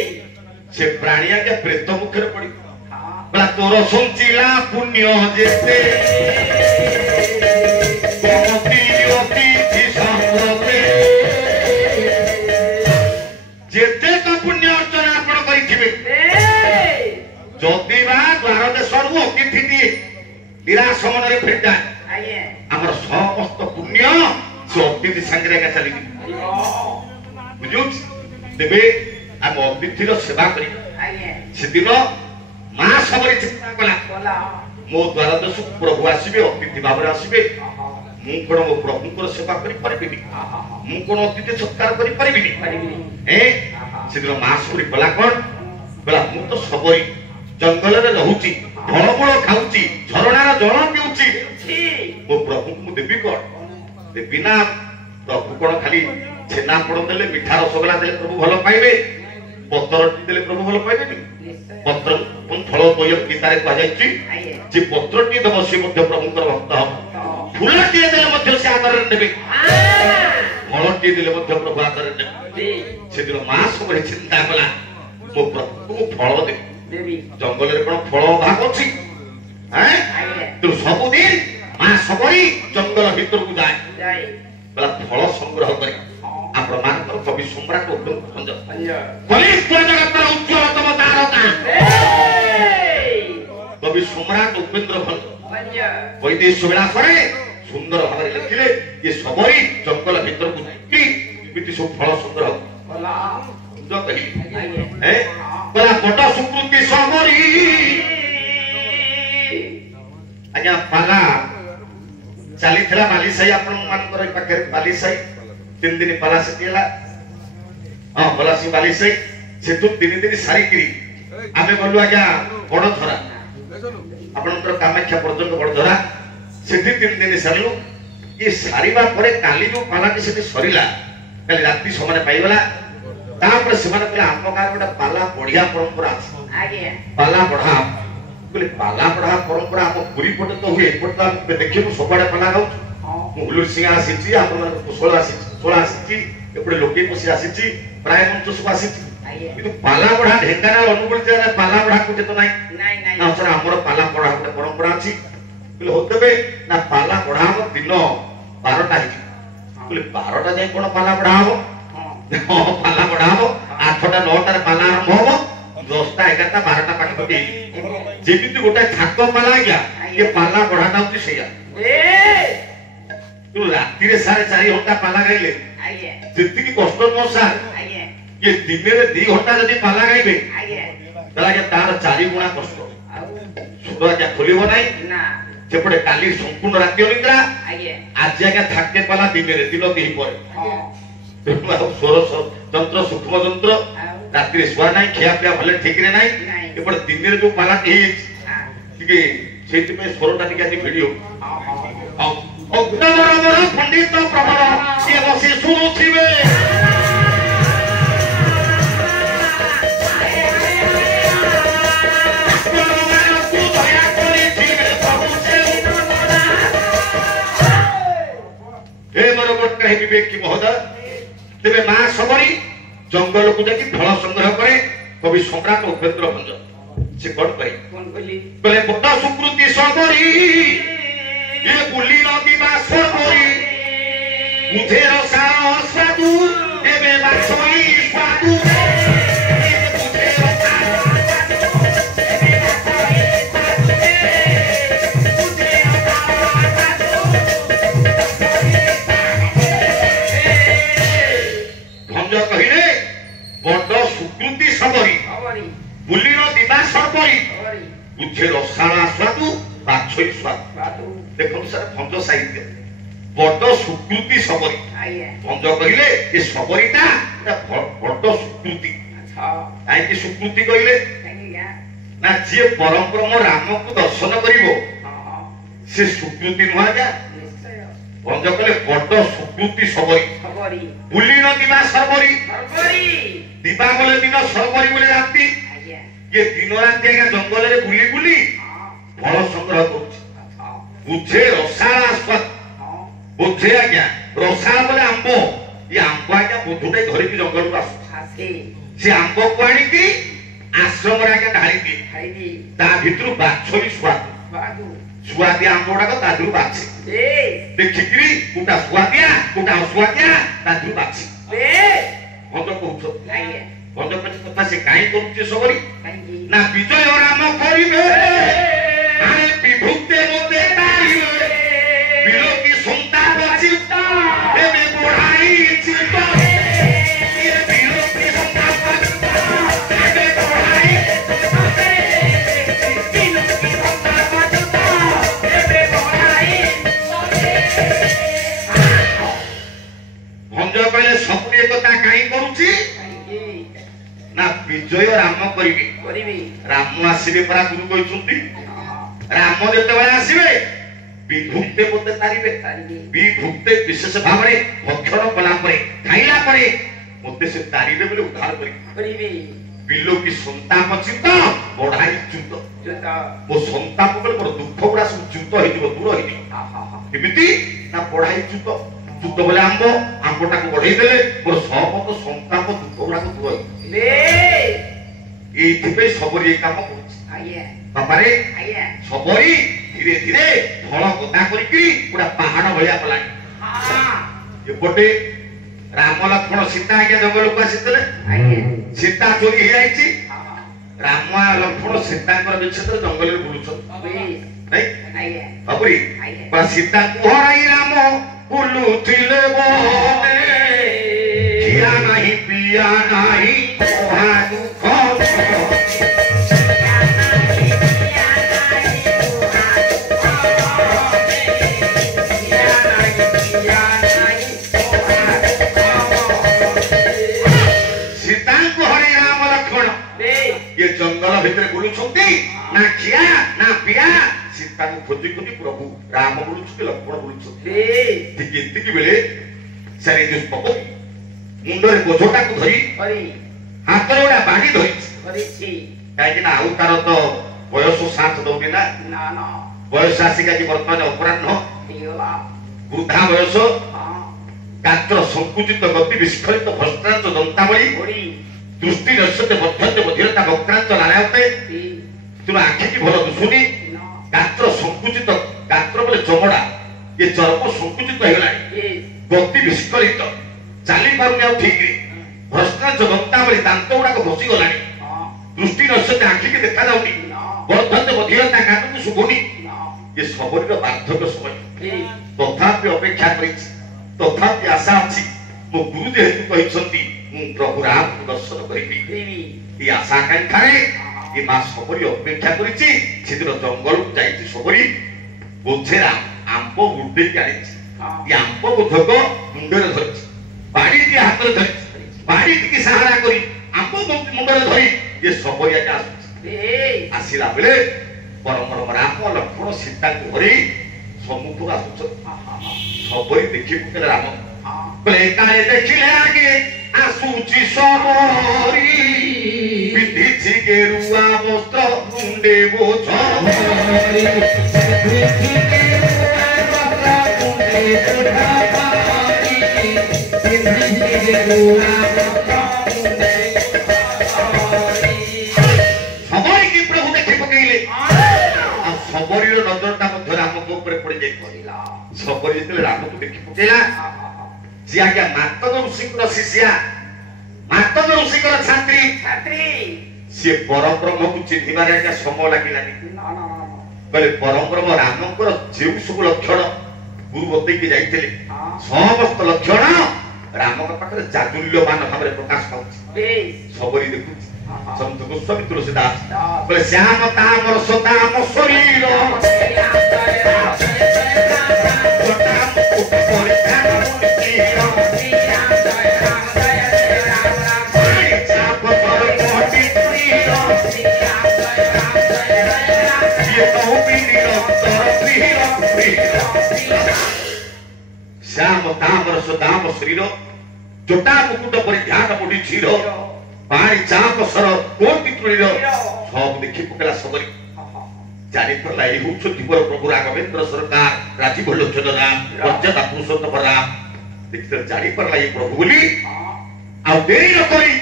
से प्राणी आज्ञा प्रेत मुखे पड़ी ହଁ बोला तोर संचिला पुण्य जेते कमति अतिथि संप्रते जेते तो पुण्य अर्चन आपण करिथिबे जदि बा द्वार देशरु अतिथि दिए निराश मनरे फेटा ଆଜ୍ଞା हमर समस्त पुण्य से अतिथि संगे का चली ଯିବ बुझुछ तेबे हम अतिथि रो सेवा करी ଆଜ୍ଞା सेदिन मां सबरी चिंता कला କଲା मो द्वार देश प्रभु आसीबे अतिथि भाବରେ आसीबे मु कोन मो प्रभुकर सेवा करि परिबिनी मु कोन अतिथि सत्कार करि परिबिनी ପାରିବିନି ए सेदिन मां सबरी कला कोन कला मु तो सबरी जंगल रे रहूची फळमूळ खाऊची झरणार जल पिऊची ଛି मो प्रभु को देबी कोन देबी ना प्रभु कोन खाली छेना पोड़ देले मिठा रसगोल्ला देले प्रभु भलो पाइबे पत्र देले प्रभु भलो पाइबेनी ନିଶ୍ଚୟ पत्र कोन फल तोय गीतारे कह जायछि ଆଜ୍ଞା जे पत्रटी दब से मध्य प्रभुकर भक्त हम ତ फूलटी देले मध्य से आदर नेबे फलटी देले मध्य प्रभु आदर नेबे से दिन मास करे चिंता कला मो प्रभु को फल दे ଦେବି जंगल रे कोन फल भाग अछि हैं ଆଜ୍ଞା तो सब दिन मां सबरी जंगल भीतर को जाए ଯାଏ बला फल संग्रह करे ହଁ आपण मानकर कवि सम्राट उपेन्द्र भंज ପଞ୍ଜ कलिष्ठ जगतर उज्ज्वलतम तारका कवि सम्राट उपेन्द्र भंज ପଞ୍ଜ वैदेश विलासरे सुंदर भाव लिखिले ये सबरी जंगल भीतर को जाई एमिति सब फल संग्रह କଲା जो कहि ଆଜ୍ଞା ए बला बड सुकृति सबरी आज्ञा पाला चली थिला बाली साई आपण मानकर पाखे बाली साई 3 दिन पाला सेटिला हां बोला सी बाली साई सेतु 3 दिन सारी किरी आमे गलु आज्ञा बड़ धरा आपनकर कामाख्या पर्यंत बड़ धरा सेठी 3 दिन सरलु ये सारीबा परे काली जो पाला के सेठी सरीला काली रात्रि समय पाइबला तापर सेमान कहला हम गार गोटा पाला बढ़िया परंपरा अछि ଆଜ୍ଞା पाला बढ़ा बोले पाला पढ़ा परंपरा हम पुरी पटे तो हुए एपट तो हम देखिबु सबडे पाला गाउछु मु हुलुर सिंह आसीची आपण कुशल आसीची एपटे लोके पसी आसीची प्राय मंच सब आसीची किंतु पाला पढ़ा ढेंकानाल अनुगुल जे पाला पढ़ा कुटे तो नाही ना सर हमर पाला पढ़ा कुटे परंपरा अछि बोले होतबे ना पाला पढ़ा हम दिन 12टा हिची बोले 12टा जे कोन पाला पढ़ा हो पाला पढ़ा हो 8टा 9टा रे पाला आरंभ हो 10टा 11टा 12टा पाठ पटे जेमिति गोटा ठाक पाला गया ये पाला पढ़ाटा होती सेया तू राती रे 4:30 घंटा पाला गाइले जितकी कष्ट न सार ये दिन रे 2 घंटा जदी पाला गाइबे तला के तार 4 गुणा कष्ट सुबह क्या खोलिबो नाही ना सेपटे काली संपूर्ण राति अनिद्रा आज आज्ञा थाके पाला दिन रे दिन केही परे स्वर तंत्र सूक्ष्म तंत्र रात्रि सुआ नाही खिया पिया भले ठीक रे नाही एपटे दिन रे जो पाला केही ठीक सेति पे स्वरटा टिके आदि भिडियो अग्नमरा पंडित प्रबल से बसी सुनुथिबे हे मनोगत कहि विवेक की महोदय तेबे मां सबरी जंगल को देखि फल संग्रह करे कवि सम्राट उपेंद्र भंज से कोन कहि बोले बड़ा सुकृति सबरी ये बुली नदी बा सबरी मुझे रसा साधु एबे बासोई साधु बड़ सुकृति सबरी बुलीर दिवा सबरी बुझे रसाला स्वादु बाछई स्वादु देखो सर भंज साहित्य बड़ सुकृति सबरी भंज कहिले ए सबरीटा बड़ सुकृति काई की सुकृति कहिले ना जे परम राम को दर्शन करिवो से सुकृति नुहा जा भंज कले बड़ सुकृति सबरी बुलीर दिवा सबरी दीपा बोले दिन सरबरी बोले राती ये दिन राती आगे जंगल रे बुली बुली फल संग्रह करूछ बुझे रसाला स्वाद बुझे आज्ञा रसाला बोले आंबो ये आंबो आज्ञा बुधुटे धरि की जंगल को आसे से आंबो को आनी की आश्रम रे आज्ञा ढाली दी ता भितरु बाछरी स्वाद स्वादी आंबोडा को ता भितरु बाछे देखिकरी कोटा स्वादिया कोटा अस्वादिया ता भितरु बाछे भंज कहउछ भंज कथा से काई करूचे सबरी ना विजय राम करिबे आए विभुते मोते तारिबे बिलो की संता बचित एबे बढ़ाई चित ये बिलो की संता बचित एबे बढ़ाई बिलो की संता बचित एबे बढ़ाई भंज कहले सबरी कथा काई करूची ना विजय राम करिवे राम आसीबे परा गुरु कहउछंती राम जते बळे आसीबे विभुक्ते मोते तारिबे विभुक्ते विशेष भाबरे भक्षण कला परे खाइला परे मोते से तारिबे बोले उद्धार करिवे बिलो की संताप चित्त बढ़ाई च्युत ओ संताप बोले बड़ दुख गुडा सब च्युत हेदिबो दूर हेदिबो एमिति ना बढ़ाई च्युत च्युत बोले आंबोटा को बढ़ाई देले मोर सबक संताप दुख गुडा को दूर एइथिबे सबरी काम करूछि बाबा रे सबरी धीरे धीरे फल गदा करिकि पुरा पहाड़ भलिया पलानी एपटे राम लक्ष्मण सीता आज्ञा जंगल को आसीतले सीता चोरी हे आइछि राम लक्ष्मण सीता कर विच्छेद जंगल रे बुलुछ नै बाबरी पुरा सीता कुहराई राम बुलुथिले बने किया नहीं पिया नहीं कोहा दुख ये जंगल भितर बुलुछंती ना खिया ना पिया सीता को खोजी खोजी प्रभु राम बुलुछंती लक्ष्मण बुलुछंती ठीक एतिकी बेले सारे जो पको मुंडरे बोझटा को धरी हाथ रे ओडा बाडी धरी काहे कि ना आउ तार तो ବୟସ ସାଥ ଦଉନି ନା ବୟସ ଆସିକି ଆଜି ବର୍ତ୍ତମାନ ଅପରାହ୍ନ ବୃଦ୍ଧା ବୟସ ଗାତ୍ର ସଂକୁଚିତ ଗତି ବିସ୍ଫଳିତ ଭ୍ରଷ୍ଟାଞ୍ଚ ଦନ୍ତାବଳୀ ଦୃଷ୍ଟି ନଶ୍ୟତେ ମଧ୍ୟତେ ବଧିରତା ବକ୍ରାଞ୍ଚ ଲାଳାୟତେ ତୁମ ଆଖିକି ଭଲ ଦୁଶୁନି ଗାତ୍ର ସଂକୁଚିତ ଗାତ୍ର ବୋଲେ ଚମଡ଼ା ଏ ଚର୍ମ ସଂକୁଚିତ ହେଇଗଲାଣି ଗତି ବିସ୍ଫଳିତ ଚାଲି ପାରୁନି ଆଉ ଠିକରେ ଭ୍ରଷ୍ଟାଞ୍ଚ ଦନ୍ତାବଳୀ ଦାନ୍ତ ଗୁଡାକ ବସିଗଲାଣି ଦୃଷ୍ଟି ନଶ୍ୟତେ ଆଖିକି ଦେଖାଯାଉନି ବର୍ଦ୍ଧତେ ବଧିରତା କାନକୁ ଶୁଭୁନି ଏ ଶବରୀର ବାର୍ଦ୍ଧକ୍ୟ ସମୟ ତଥାପି ଅପେକ୍ଷା କରିଛି ତଥାପି ଆଶା ଅଛି ମୋ ଗୁରୁ ଯେହେତୁ କହିଛନ୍ତି ମୁଁ ପ୍ରଭୁ ରାମକୁ ଦର୍ଶନ କରିବି ଏ ଆଶା ଆକାଂକ୍ଷାରେ ଏ ମା ଶବରୀ ଅପେକ୍ଷା କରିଛି ସେଦିନ ଜଙ୍ଗଲକୁ ଯାଇଛି ଶବରୀ ବୋଝେ ଆମ୍ବ ଗୁଡେଇକି ଆଣିଛି ଏ ଆମ୍ବ ବୋଧକ ମୁଣ୍ଡରେ ଧରିଛି ବାଡ଼ିଟି ହାତରେ ଧରିଛି ବାଡ଼ିଟିକି ସାହାରା କରି ଆମ୍ବ ମୁଣ୍ଡରେ ଧରି ଏ ଶବରୀ ଆକା ଆସୁଛି ଆସିଲା ବେଳେ ପରମ ରାମ ଲକ୍ଷ୍ମଣ ସୀତାଙ୍କୁ ଧରି ସମ୍ମୁଖକୁ ଆସୁଛନ୍ତି ଶବରୀ ଦେଖି ପକେଇଲେ ରାମ କହିଲେ କାଳେ ଦେଖିଲେ ଆଗେ ଆସୁଛି ଶବରୀ ପିନ୍ଧିଛି ଗେରୁଆ ବସ୍ତ୍ର ମୁଣ୍ଡେ ବୋଝ ଶବରୀକି ପ୍ରଭୁ ଦେଖି ପକେଇଲେ ଆଉ ଶବରୀର ନଜରଟା ମଧ୍ୟ ରାମଙ୍କ ଉପରେ ପଡି ଯାଇଥିଲା ଶବରୀ ଯେତେବେଳେ ରାମକୁ ଦେଖି ପକେଇଲା ସିଏ ଆଜ୍ଞା ମାତଙ୍ଗ ଋଷିଙ୍କର ଶିଷ୍ୟା ମାତଙ୍ଗ ଋଷିଙ୍କର ଛାତ୍ରୀ ସିଏ ପରବ୍ରହ୍ମକୁ ଚିହ୍ନିବାରେ ଆଜ୍ଞା ସମୟ ଲାଗିଲାନି କହିଲେ ପରବ୍ରହ୍ମ ରାମଙ୍କର ଯେଉଁ ସବୁ ଲକ୍ଷଣ ଗୁରୁ ବତେଇକି ଯାଇଥିଲେ ସମସ୍ତ ଲକ୍ଷଣ ରାମଙ୍କ ପାଖରେ ଜାଜୁଲ୍ୟମାନ ଭାବରେ ପ୍ରକାଶ ପାଉଛି ଶବରୀ ଦେଖୁଛି ସନ୍ଥ ଗୋସ୍ୱାମୀ ତୁଳସୀଦାସ କହିଲେ ଶ୍ୟାମ ତାମର ସଦାମ ଶରୀର श्याम तामर सदाम शरीर जोटा मुकुट परिधान मुड़ी झीर पानी चाप सर कोटि तुलीर सब देखि पकेला सबरी जानि परला एही होछति पर प्रभु राघवेंद्र सरकार राजीव लोचन राम मर्यादा पुरुषोत्तम राम देखिते जानि परला ए प्रभु बोली आ देरी न करी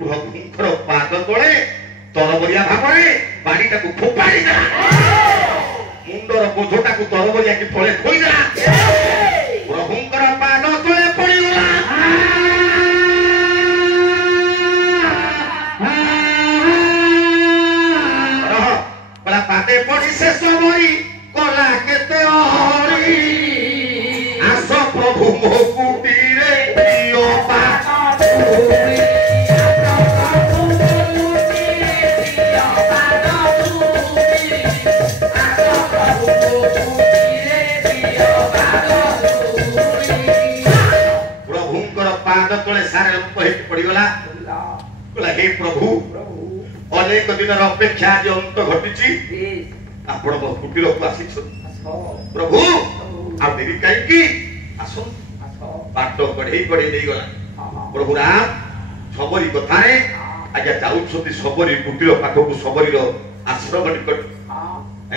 प्रभुଙ୍କର पाद तळे तरबरिया भाବରେ बाड़ीटाକୁ ଫୋପାଡ଼ି ଦେଲା मुंडर बोझटाକୁ तरबरिया कि तळे ଥୋଇ ଦେଲା प्रभुଙ୍କର पाद तळे पଡ଼ିଗଲା बला पादे पड़ी से सबरी कला केते हरी आस प्रभु मो कुटीरे प्रिय पाद तले सारे लोक हेट पड़ीगला कहला हे प्रभु अनेक दिन अपेक्षा जो अंत घटिची आपण कुटीर को आसी प्रभु आ देरी काई की आसो बाट कढ़े कढ़े दे गला प्रभु राम सबरी कथारे आज्ञा जाउछती सबरी कुटीर पाखकु सबरी रो आश्रम निकट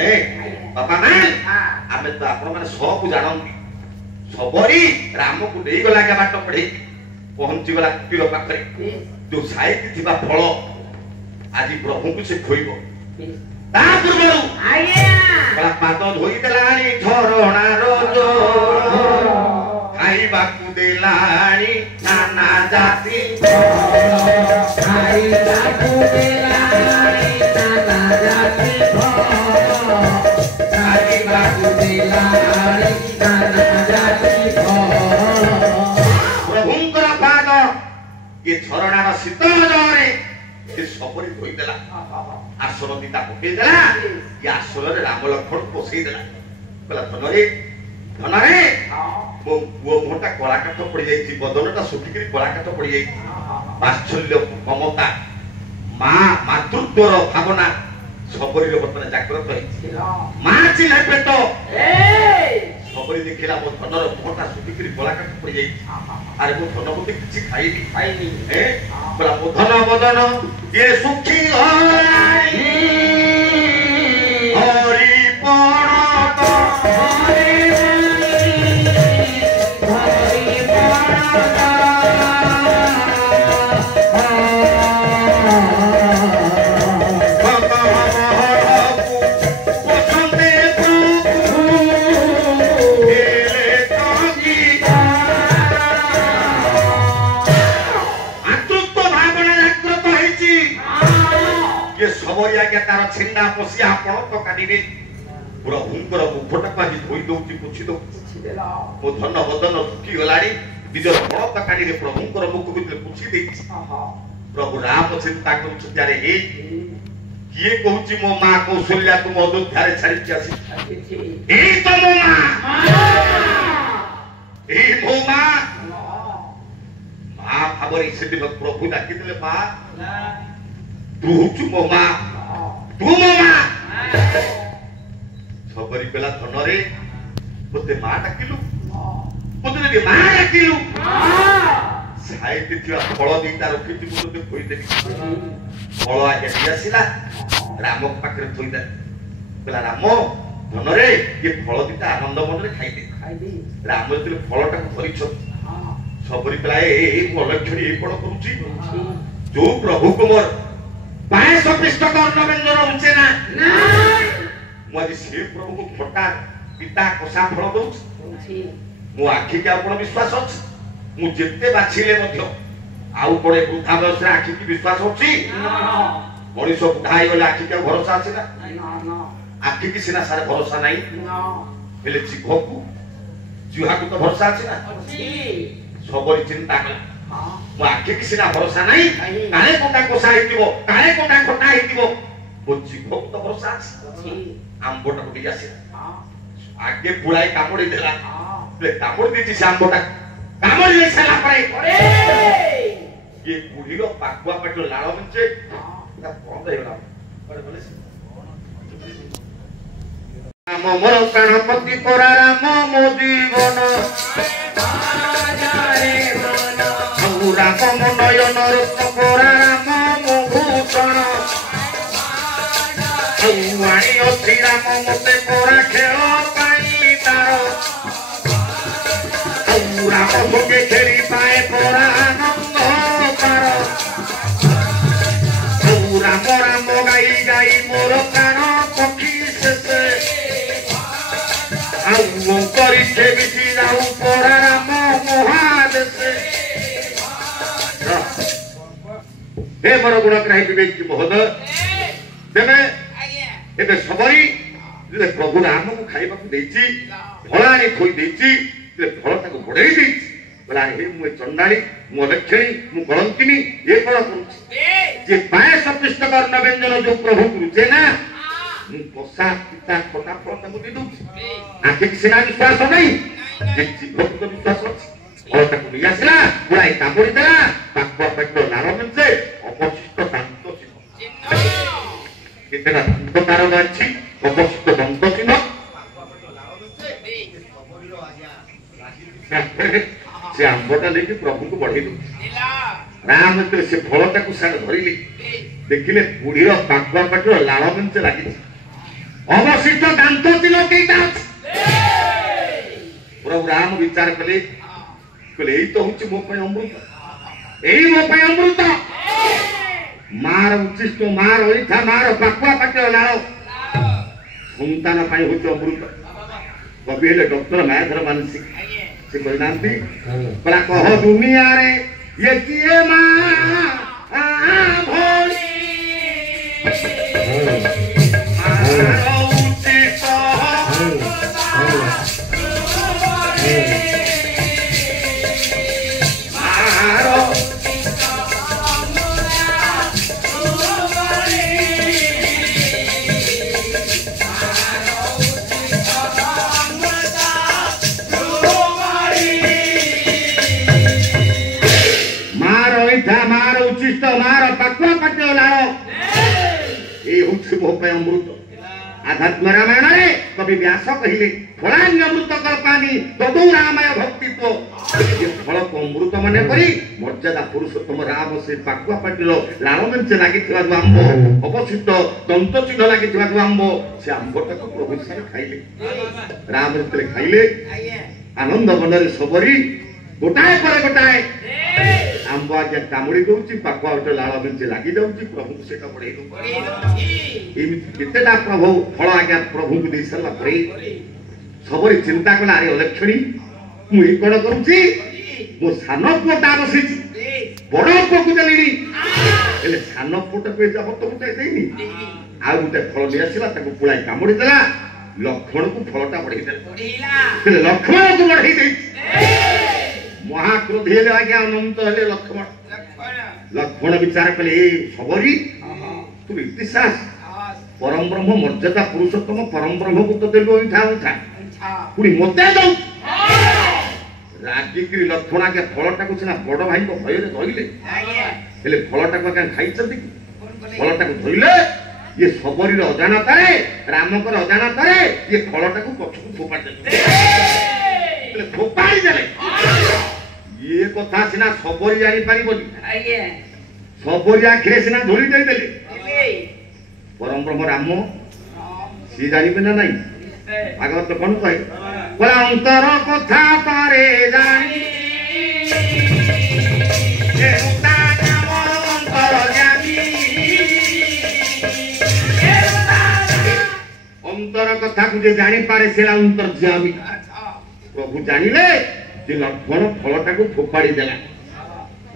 ए बाबा ना आमे तो आपण माने सब जानंती सबरी राम को दे गला के बाट कढ़े पहुंची गला कुटीर पाखरे जो साइति थिबा फल आज प्रभु को से खोइबो ता पूर्वरु आज्ञा बला पाद धोई देलानी झरणा रोज खाइबा को देलानी नाना जाति खाइबा को देलानी नाना जाति खाइबा को देलानी नाना जाति प्रभुଙ୍କର पाद ये झरणार शीतल जरे ये सबरी धोई देला आसन दिता पके देला ये आसन रे राम लक्ष्मण पोसई देला कहला धनरे मो पुओ मोटा कला काठ पड़ी जाई बदनटा सुखिकरी कला काठ पड़ी जाई वात्सल्य ममता मां मातृत्वर भावना सबरी रे बतने जागृत होई मां चिन्ह पेट सबरी देखिला मो धनर मोटा सुटिकरी गला काट पड़ जाई अरे मो धन मते किछि खाइनी ए बोला मो धन बदन ये सुखी होई हरि पणत तार छिंडा पसिया आपण तो काढिबे प्रभुंकर मुखटा पाही धोई दउची पुछि दउ मो धन बदन सुखी गलाडी निजर पण तो काढिबे प्रभुंकर मुख भितर पुछि देई प्रभु राम चिंता करू त्यारे हे किए कहूची मो मां कौशल्या तुम अयोध्या रे छाड़ी आसी ए तो मो मां मां खबर इसे प्रभु डाकी दिले मां तू होचु मो मां तू मो मां सबरी पेला धनरे मते मां डाकिलु मते दे मां डाकिलु साइते थिया फळ दिता रखिति मते खोई देबी फळ आके दियासिला राम पाखरे थोई दे पेला राम धनरे ये फळ दिता आनंद मनरे खाइ दे राम जति फळटा धरि छ सबरी पेला ए अलक्षणी ए कोन करूची जो प्रभु कुमार पायस पिष्ट कर्ण व्यंजन उचे ना मोदी से प्रभु को फटा पिता कोसा फल दउछ मो आखि के आपण विश्वास अछि मु जेते बाछिले मध्य आउ पड़े वृद्धा बयस आखि की विश्वास अछि मनीष बुढ़ाई गले आखि के भरोसा अछि ना आखि की सिना सारे भरोसा नाही हेले जीव को जीवा को तो भरोसा अछि ना सबरी चिंता कला मो आखि की सिना भरोसा नाही काले कोटा कोसा हेतिबो काले कोटा खटा हेतिबो मो जीव को तो भरोसा अछि आंबोटा कोटी आसी आगे बुलाई कामड़ी देला ले कामड़ी देची से आंबोटा कामड़ी ले साला पड़े ये बुढ़ीरो पाकुआ पेटो लाळ मंचे ता बंद हेला अरे बोले राम मोर गणपति परा राम मो जीवन राजारे मन राम नयन रूप परा राम मो भूषण वाणी श्री राम मते परा खेल पाई तार राम भोगे खेली पाए परा आनंद तार राम राम गाई गाई मोर प्राण पक्षी शेषे करे बिटी जाऊ परा राम महादेशे हे मोर गुणग्राही विवेक महोदय तेमे एबे सबरी जे प्रभु राम को खाइबा को देछि फळाणी खोई देछि जे फळटा को बढाई देछि बला हे मु चंडाली मु लक्षणी मु कलंकिनी ये फळ करू जे पायस पिष्ट कर्ण व्यंजन जो प्रभु करूचे ना मु पोसा पिता खोटा फळ को दे दउ आके सिना विश्वास नहीं जे जीव को विश्वास अछि फळटा को लिया सिला पुराई कामड़ी देला पाकवा पेटो लारो मनसे अवशिष्ट शांत चिन्ह कितना अंधकार अछि अवशिष्ट दंत चिन्ह से आंबटा लेके प्रभु को बढ़ाई दो राम तो से फलटा को सार धरिली देखिले बुढ़ीर पाकुआ पेटो लाळ मंचे लागि अवशिष्ट दांत चिन्ह केटा प्रभु राम विचार कले एई तो होची मो पय अमृत एई मो पय अमृत मार उचिष्ट मार ओइठा मार पाकुआ पेटो लाळ संतान पय होची अमृत कवि हेले डॉक्टर मायाधर मानसिक से कहनांती बला कह दुनिया रे ये किए मां भोली अमृत आध्यात्म रामायण रे कवि व्यास कहिले फलानी अमृत कल्पानी ମର୍ଯ୍ୟାଦା ପୁରୁଷୋତ୍ତମ ରାମ ସେ ପାକୁଆ ପାଟିର ଲାଳ ମେଞ୍ଚେ ଲାଗିଥିବା ଯୋଉ ଆମ୍ବ ଅବଶିଷ୍ଟ ଦନ୍ତ ଚିହ୍ନ ଲାଗିଥିବା ଯୋଉ ଆମ୍ବ ସେ ଆମ୍ବଟାକୁ ପ୍ରଭୁ ସାର ଖାଇଲେ। ରାମ ଯେତେବେଳେ ଖାଇଲେ ଆନନ୍ଦ ମନରେ ସବରି ଗୋଟାଏ ପରେ ଗୋଟାଏ ଆମ୍ବ ଆଜ୍ଞା କାମୁଡ଼ି ଦଉଛି, ପାକୁଆ ଗୋଟେ ଲାଳ ମେଞ୍ଚେ ଲାଗି ଯାଉଛି, ପ୍ରଭୁଙ୍କୁ ସେଟା ବଢେଇ ଦଉଛି। ଏମିତି କେତେଟା ପ୍ରଭୁ ଫଳ ଆଜ୍ଞା ପ୍ରଭୁଙ୍କୁ ଦେଇ ସାରିଲା ପରେ ସବରି ଚିନ୍ତା କଲା, ଆରେ ଅଲକ୍ଷଣୀ ମୁଁ ଏଇ କଣ କରୁଛି, ମୋ ସାନ ପୁଅଟା ବସିଛି, ବଡ ପୁଅକୁ ଦେଲିଣି, ହେଲେ ସାନ ପୁଅଟାକୁ ଏ ଯାବତ ଗୋଟେ ଦେଇନି। ଆଉ ଗୋଟେ ଫଳ ନେଇ ଆସିଲା, ତାକୁ ପୁଳାଏ କାମୁଡ଼ି ଦେଲା, ଲକ୍ଷ୍ମଣକୁ ଫଳଟା ବଢେଇ ଦେଲା, ହେଲେ ଲକ୍ଷ୍ମଣକୁ ବଢେଇ ଦେଇଛି। ମହାକ୍ରୋଧୀ ହେଲେ ଆଜ୍ଞା, ଅନନ୍ତ ହେଲେ ଲକ୍ଷ୍ମଣ। ଲକ୍ଷ୍ମଣ ବିଚାର କଲେ, ଏ ସବରି ତୁ ଏତେ ସାହସ, ପରମ ବ୍ରହ୍ମ ମର୍ଯ୍ୟାଦା ପୁରୁଷୋତ୍ତମ ପରମ ବ୍ରହ୍ମକୁ ତ ଦେଲୁ ଅଇଁଠା ଅଇଁଠା, ପୁଣି ମତେ ଦଉ। ରାଗିକିରି ଲକ୍ଷ୍ମଣ ଆଜ୍ଞା ଫଳଟାକୁ ସିନା ବଡ ଭାଇଙ୍କ ଭୟରେ ଧଇଲେ, ହେଲେ ଫଳଟାକୁ ଆଜ୍ଞା ଖାଇଛନ୍ତି କି? ଫଳଟାକୁ ଧଇଲେ, ଇଏ ସବରିର ଅଜାଣତାରେ, ରାମଙ୍କର ଅଜାଣତାରେ ଇଏ ଫଳଟାକୁ ପଛକୁ ଫୋପାଡ଼ି ଦେଲେ। ଫୋପାଡ଼ି ଦେଲେ, ଇଏ କଥା ସିନା ସବରି ଜାଣିପାରିବନି, ସବରି ଆଖିରେ ସିନା ଧରି ଦେଇଦେଲେ, ପରମ ବ୍ରହ୍ମ ରାମ ସିଏ ଜାଣିବେ ନା ନାଇଁ? ଭାଗବତ କଣ କହେ, ଅନ୍ତର କଥା ପାରେ ଜାଣି ଅନ୍ତର କଥାକୁ ଯେ ଜାଣିପାରେ ସେ ଅନ୍ତର୍ଯାମୀ। ପ୍ରଭୁ ଜାଣିଲେ ଯେ ଲକ୍ଷ୍ମଣ ଫଳଟାକୁ ଫୋପାଡ଼ି ଦେଲା।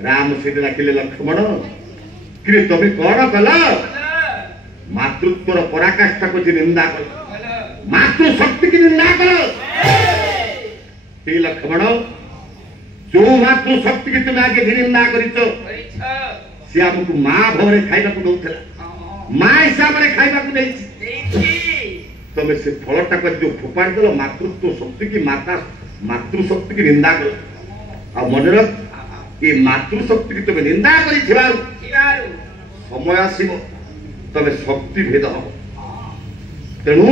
ରାମ ସେଠି ଡାକିଲେ, ଲକ୍ଷ୍ମଣ କିରେ ତମେ କଣ କଲ? ମାତୃତ୍ୱର ପରାକାଷ୍ଠାକୁ ଯେ ନିନ୍ଦା କଲ, ମାତୃ ଶକ୍ତି କି ନିନ୍ଦା କଲ। সেই লক্ষ্মণ ଯୋଉ ମାତୃ ଶକ୍ତି କି ତୁମେ ଆଗେ ନିନ୍ଦା କରିଛ, ସେ ଆମକୁ ମା ଭାବରେ ଖାଇବାକୁ ଦଉଥିଲା, ମା ହିସାବରେ ଖାଇବାକୁ ଦେଇଛି। ତମେ ସେ ଫଳଟାକୁ ଯୋଉ ଫୋପାଡ଼ି ଦେଲ, ମାତୃତ୍ୱ ଶକ୍ତି କି ମାତୃ ଶକ୍ତି କି ନିନ୍ଦା କଲ। ଆଉ ମନେ ରଖ, ଏ ମାତୃ ଶକ୍ତି କି ତମେ ନିନ୍ଦା କରିଥିବାରୁ ସମୟ ଆସିବ ତମେ ଶକ୍ତି ଭେଦ ହବ। ତେଣୁ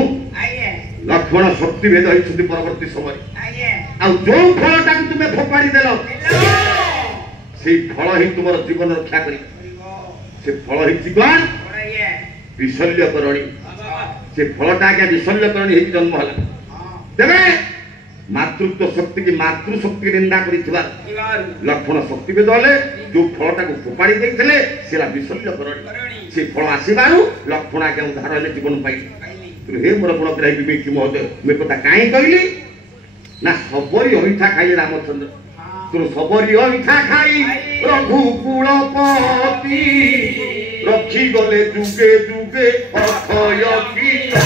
ଲକ୍ଷ୍ମଣ ଶକ୍ତି ଭେଦ ହେଇଛନ୍ତି ପରବର୍ତ୍ତୀ ସମୟରେ। ଆଉ ଯୋଉ ଫଳଟାକୁ ତୁମେ ଫୋପାଡ଼ି ଦେଲ, ସେଇ ଫଳ ହିଁ ତୁମର ଜୀବନ ରକ୍ଷା କରିବ। ସେ ଫଳ ହେଇଛି କଣ? ବିଶଲ୍ୟକରଣୀ। ସେ ଫଳଟା ଆଜ୍ଞା ବିଶଲ୍ୟକରଣୀ ହେଇକି ଜନ୍ମ ହେଲା। ତେବେ ମାତୃତ୍ୱ ଶକ୍ତି କି ମାତୃ ଶକ୍ତି ନିନ୍ଦା କରିଥିବା ଲକ୍ଷ୍ମଣ ଶକ୍ତି ଭେଦ ହେଲେ, ଯୋଉ ଫଳଟାକୁ ଫୋପାଡ଼ି ଦେଇଥିଲେ ସେଟା ବିଶଲ୍ୟକରଣୀ। ସେ ଫଳ ଆସିବାରୁ ଲକ୍ଷ୍ମଣ ଆଜ୍ଞା ଉଦ୍ଧାର ହେଲେ, ଜୀବନ ପାଇଲେ। हे मोर गुण ग्राही विवेकी महोदय, मैं कथा कहीं कहली ना, सबरी अइठा खाइले रामचंद्र। तुम सबरी अइठा खाई रघुकुलपति रखी गले जुगे जुगे अक्षय कीर्ति।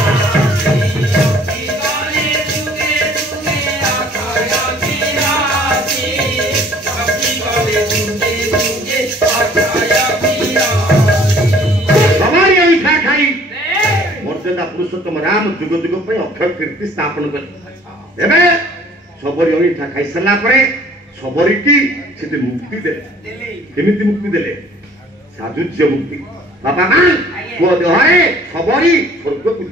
मर्यादा पुरुषोत्तम राम जुग जुग पे अक्षय कीर्ति स्थापन कले। एबे सबरी अइठा खाई सरला परे सबरी की सेते मुक्ति देले। केमिति मुक्ति देले? साधुज्य मुक्ति। बाबा मान को देहरे सबरी स्वर्ग को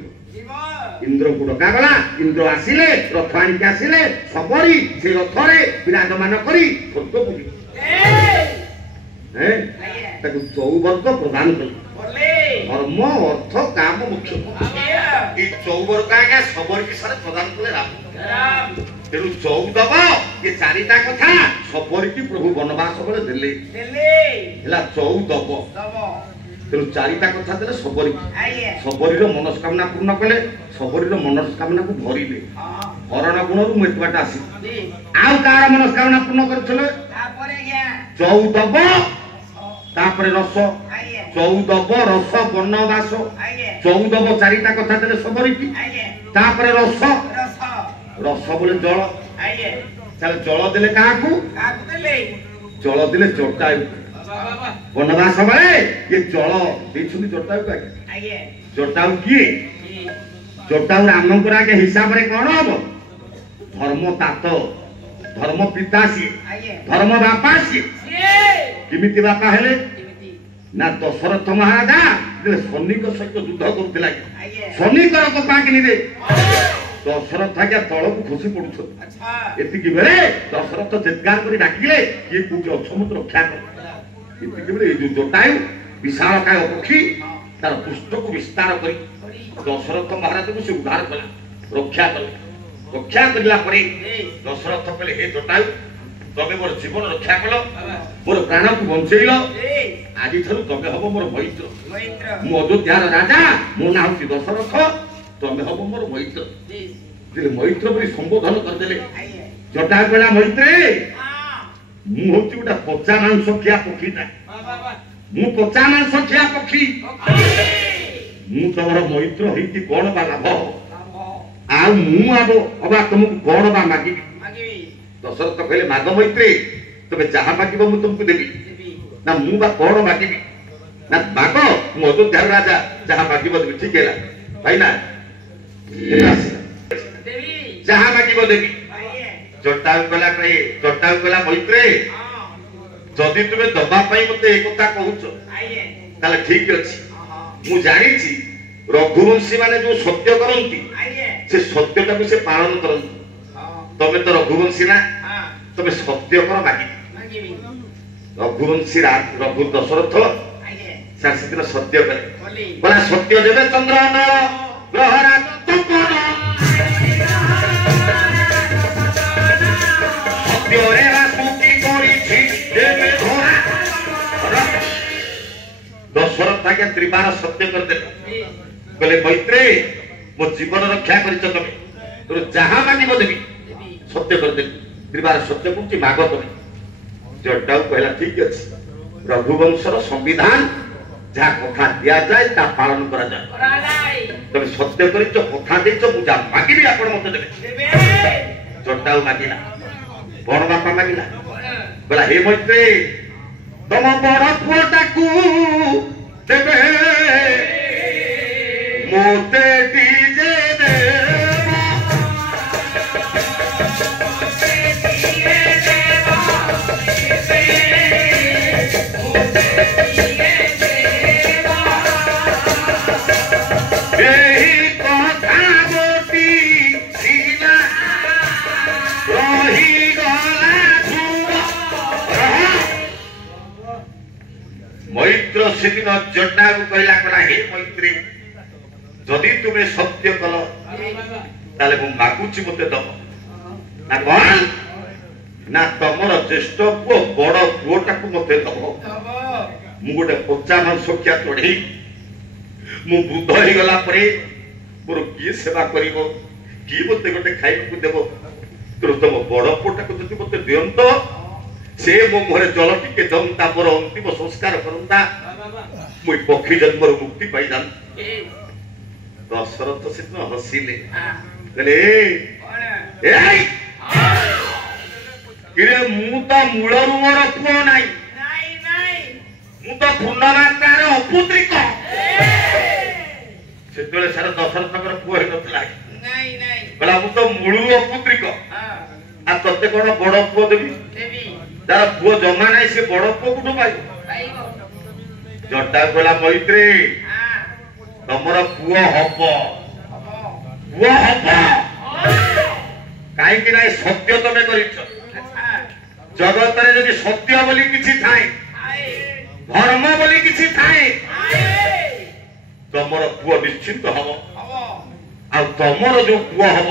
इंद्र को डका गला। इंद्र आसिले, रथ आनिक आसिले, सबरी से रथरे विराजमान करी स्वर्ग को ताकू चौवर्ग प्रदान कले। धर्म अर्थ काम मुख्य चौवर्ग आज्ञा सबर विषय प्रदान कले राम। तेणु चौदव ये चारिटा कथा सबर की प्रभु वनवास बेले देले हेला चौदव। तेणु चारिटा कथा देले सबरी, सबरीर मनस्कामना पूर्ण कले, सबरीर मनस्कामना को भरिले। हरण गुणरू मृत्युबाट आसी आउ कार मनस्कामना पूर्ण करछले चौदव, तापरे रस, चौदव रस वनवास, चौदव चारिटा कथा देले सबरी की। तापरे रस, रस बोले जल, चल जल देले काहाकू? जल देले जटायु। वनवास बेले ये जल देछुनी जटायु का। जटायु किए? जटायु रामंकर आगे हिसाब रे कोन हबो? धर्म तात, धर्म पिता सी, धर्म बापा सी। किमिति बापा हेले ना दशरथ महाराजा शनि सहित युद्ध करुला। शनि कर कपाकिनी रे ଦଶରଥ ଆଜ୍ଞା ତଳକୁ ଖସି ପଡୁଛନ୍ତି। ଏତିକି ବେଳେ ଦଶରଥ ଚିତ୍କାର କରି ଡାକିଲେ କିଏ କୋଉଠି ଅଛ ମତେ ରକ୍ଷା କର। ଏତିକି ବେଳେ ଏଇ ଯୋଉ ଜଟାୟୁ ବିଶାଳକାୟ ପକ୍ଷୀ ତାର ପୃଷ୍ଠକୁ ବିସ୍ତାର କରି ଦଶରଥ ମହାରାଜକୁ ସେ ଉଦ୍ଧାର କଲା, ରକ୍ଷା କଲେ। ରକ୍ଷା କରିଲା ପରେ ଦଶରଥ କହିଲେ ହେ ଜଟାୟୁ ତମେ ମୋର ଜୀବନ ରକ୍ଷା କଲ, ମୋର ପ୍ରାଣକୁ ବଞ୍ଚେଇଲ, ଆଜିଠାରୁ ତମେ ହବ ମୋର ମୈତ୍ର। ମୁଁ ଅଯୋଧ୍ୟାର ରାଜା, ମୋ ନାଁ ହଉଛି ଦଶରଥ, ତମେ ହବ ମୋର ମୈତ୍ର। ମୈତ୍ର ବୋଲି ସମ୍ବୋଧନ କରିଦେଲେ। ଜଟାୟୁ କହିଲା ମୈତ୍ରେ ମୁଁ ହଉଛି ଗୋଟେ ପଚା ମାଂସ ଖିଆ ପକ୍ଷୀଟା, ମୁଁ ପଚା ମାଂସ ଖିଆ ପକ୍ଷୀ, ମୁଁ ତମର ମୈତ୍ର ହେଇକି କଣ ବା ଲାଭ ହବ? ଆଉ ମୁଁ ଅବା ତମକୁ କଣ ବା ମାଗିବି? ଦଶରଥ କହିଲେ ମାଗ ମୈତ୍ରୀ, ତମେ ଯାହା ମାଗିବ ମୁଁ ତମକୁ ଦେବି। ନା ମୁଁ ବା କଣ ମାଗିବି? ନା ମାଗ, ମୁଁ ଅଯୋଧ୍ୟାର ରାଜା, ଯାହା ମାଗିବ ଦେବି। ଠିକ ହେଲା ଭାଇନା, ଯାହା ମାଗିବ ଦେବି। ଜଟାୟୁ ଗଲା ମୈତ୍ରୀ ଯଦି ତୁମେ ଦବା ପାଇଁ ମତେ ଏ କଥା କହୁଛ ତାହେଲେ ଠିକ ଅଛି। ମୁଁ ଜାଣିଛି ରଘୁବଂଶୀ ମାନେ ଯୋଉ ସତ୍ୟ କରନ୍ତି ସେ ସତ୍ୟଟାକୁ ସେ ପାଳନ କରନ୍ତି। ତମେ ତ ରଘୁବଂଶୀ ନା, ତମେ ସତ୍ୟ କର ମାଗିବି। ରଘୁବଂଶୀ ରଘୁ ଦଶରଥ ସେଦିନ ସତ୍ୟ କଲେ। ବୋଲା ସତ୍ୟ ଦେବେ ଚନ୍ଦ୍ର ଗ୍ରହରାଜ ସତ୍ୟରେ ରାଜନୀତି କରିଛି ଦଶରଥ ଆଜ୍ଞା ତ୍ରିବାର ସତ୍ୟ କରିଦେଲେ। କହିଲେ ମୈତ୍ରୀ ମୋ ଜୀବନ ରକ୍ଷା କରିଛ ତମେ, ତୋର ଯାହା ମାଗିବ ଦେବି। ସତ୍ୟ କରିଦେଲି, ତ୍ରିବାର ସତ୍ୟ କରୁଛି ମାଗ ତମେ। ଜଟାୟୁ କହିଲା ଠିକ ଅଛି, ରଘୁବଂଶର ସମ୍ବିଧାନ ଯାହା କଥା ଦିଆଯାଏ ତାହା ପାଳନ କରାଯାଏ। ତମେ ସତ୍ୟ କରିଛ, କଥା ଦେଇଛ, ମୁଁ ଯାହା ମାଗିବି ଆପଣ ମତେ ଦେବେ। ଜଟାୟୁ ମାଗିଲା, ବଣ ବାପା ମାଗିଲା, କହିଲା ହେ ମୈତ୍ରୀ ତମ ବଡ ପୁଅଟାକୁ ଦେବେ ମୋତେ ଦିଜେ ମୈତ୍ର ସେଦିନ ଜଟାୟୁ କହିଲା କଲା ହେ ମୈତ୍ରୀ ଯଦି ତୁମେ ସତ୍ୟ କଲ ତାହେଲେ ମୁଁ ମାଗୁଛି ମତେ ଦବ। ନା କଣ? ନା ତମର ଜ୍ୟେଷ୍ଠ ପୁଅ ବଡ ପୁଅଟାକୁ ମତେ ଦବ। ମୁଁ ଗୋଟେ ପଚା ମାଂସଖିଆ ଚଢେଇ, ମୁଁ ବୃଦ୍ଧ ହେଇଗଲା ପରେ ମୋର କିଏ ସେବା କରିବ, କିଏ ମତେ ଗୋଟେ ଖାଇବାକୁ ଦେବ? ତମ ବଡ ପୁଅଟାକୁ ଯଦି ମତେ ଦିଅନ୍ତ ସେ ମୋ ମୁହଁରେ ଜଳ ଟିକେ ଜମତା, ମୋର ଅନ୍ତିମ ସଂସ୍କାର କରନ୍ତା, ମୁଁ ପକ୍ଷୀ ଜନ୍ମରୁ ମୁକ୍ତି ପାଇଯାନ୍ତି। ଦଶରଥ ସେଦିନ ହସିଲେ, କହିଲେ ମୁଁ ତ ମୂଳରୁ ମୋର ପୁଅ ନାହିଁ, ମୁଁ ତ ପୂର୍ଣ୍ଣମାତ୍ରାରେ ଅପୁତ୍ରିକ। ସେତେବେଳେ ସାରା ଦଶରଥଙ୍କର ପୁଅ ହେଇନଥିଲା, କହିଲା ମୁଁ ତ ମୂଳରୁ ଅପୁତ୍ରିକ, ଆଉ ତତେ କଣ ବଡ ପୁଅ ଦେବି? ତାର ପୁଅ ଜମା ନାହିଁ, ସେ ବଡ ପୁଅ କୋଠୁ ପାଇବ? ଜଟାୟୁ କହିଲା ମୈତ୍ରୀ ତମର ପୁଅ ହବ, ପୁଅ ହବ। କାହିଁକି ନା ସତ୍ୟ ତମେ କରିଛ। ଜଗତରେ ଯଦି ସତ୍ୟ ବୋଲି କିଛି ଥାଏ, ଧର୍ମ ବୋଲି କିଛି ଥାଏ, ତମର ପୁଅ ନିଶ୍ଚିନ୍ତ ହବ। ଆଉ ତମର ଯୋଉ ପୁଅ ହବ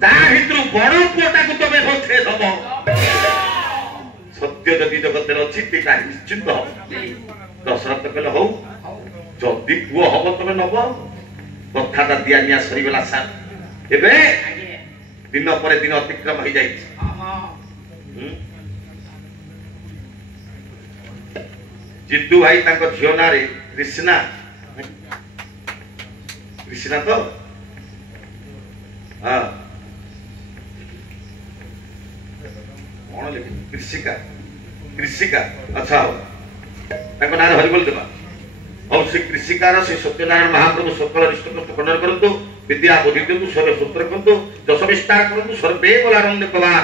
ତା ଭିତରୁ ବଡ ପୁଅଟାକୁ ତମେ ବଞ୍ଚେଇ ଦବ। ସତ୍ୟ ଯଦି ଜଗତରେ ଅଛି ସେଇଟା ନିଶ୍ଚିନ୍ତ ହବ। ଦଶରଥ କହିଲେ ହଉ, ଯଦି ପୁଅ ହବ ତମେ ନବ। କଥାଟା ଦିଆ ନିଆ ସରିଗଲା ସାର୍। ଏବେ ଦିନ ପରେ ଦିନ ଅତିକ୍ରମ ହେଇଯାଇଛି। ଜିତୁ ଭାଇ ତାଙ୍କ ଝିଅ ନାଁରେ କୃଷ୍ଣା, କୃଷ୍ଣା ତ ହଁ କଣ ଲେଖି କୃଷିକା, କୃଷିକା ଆଚ୍ଛା ହଉ, ତାଙ୍କ ନାଁରେ ହରିବୋଲ ଦେବା। ହଉ ସେ କୃଷିକାର ସେ ସତ୍ୟନାରାୟଣ ମହାପ୍ରଭୁ ସକଳ ନିଷ୍ଠକଷ୍ଟ ଖଣ୍ଡନ କରନ୍ତୁ, ବିଦ୍ୟା ବୁଦ୍ଧି ଦିଅନ୍ତୁ, ସ୍ୱର ସୂତ୍ର କରନ୍ତୁ, ଯଶ ବିସ୍ତାର କରନ୍ତୁ, ସର୍ବେ ବଲାରଣ୍ୟ ପବାର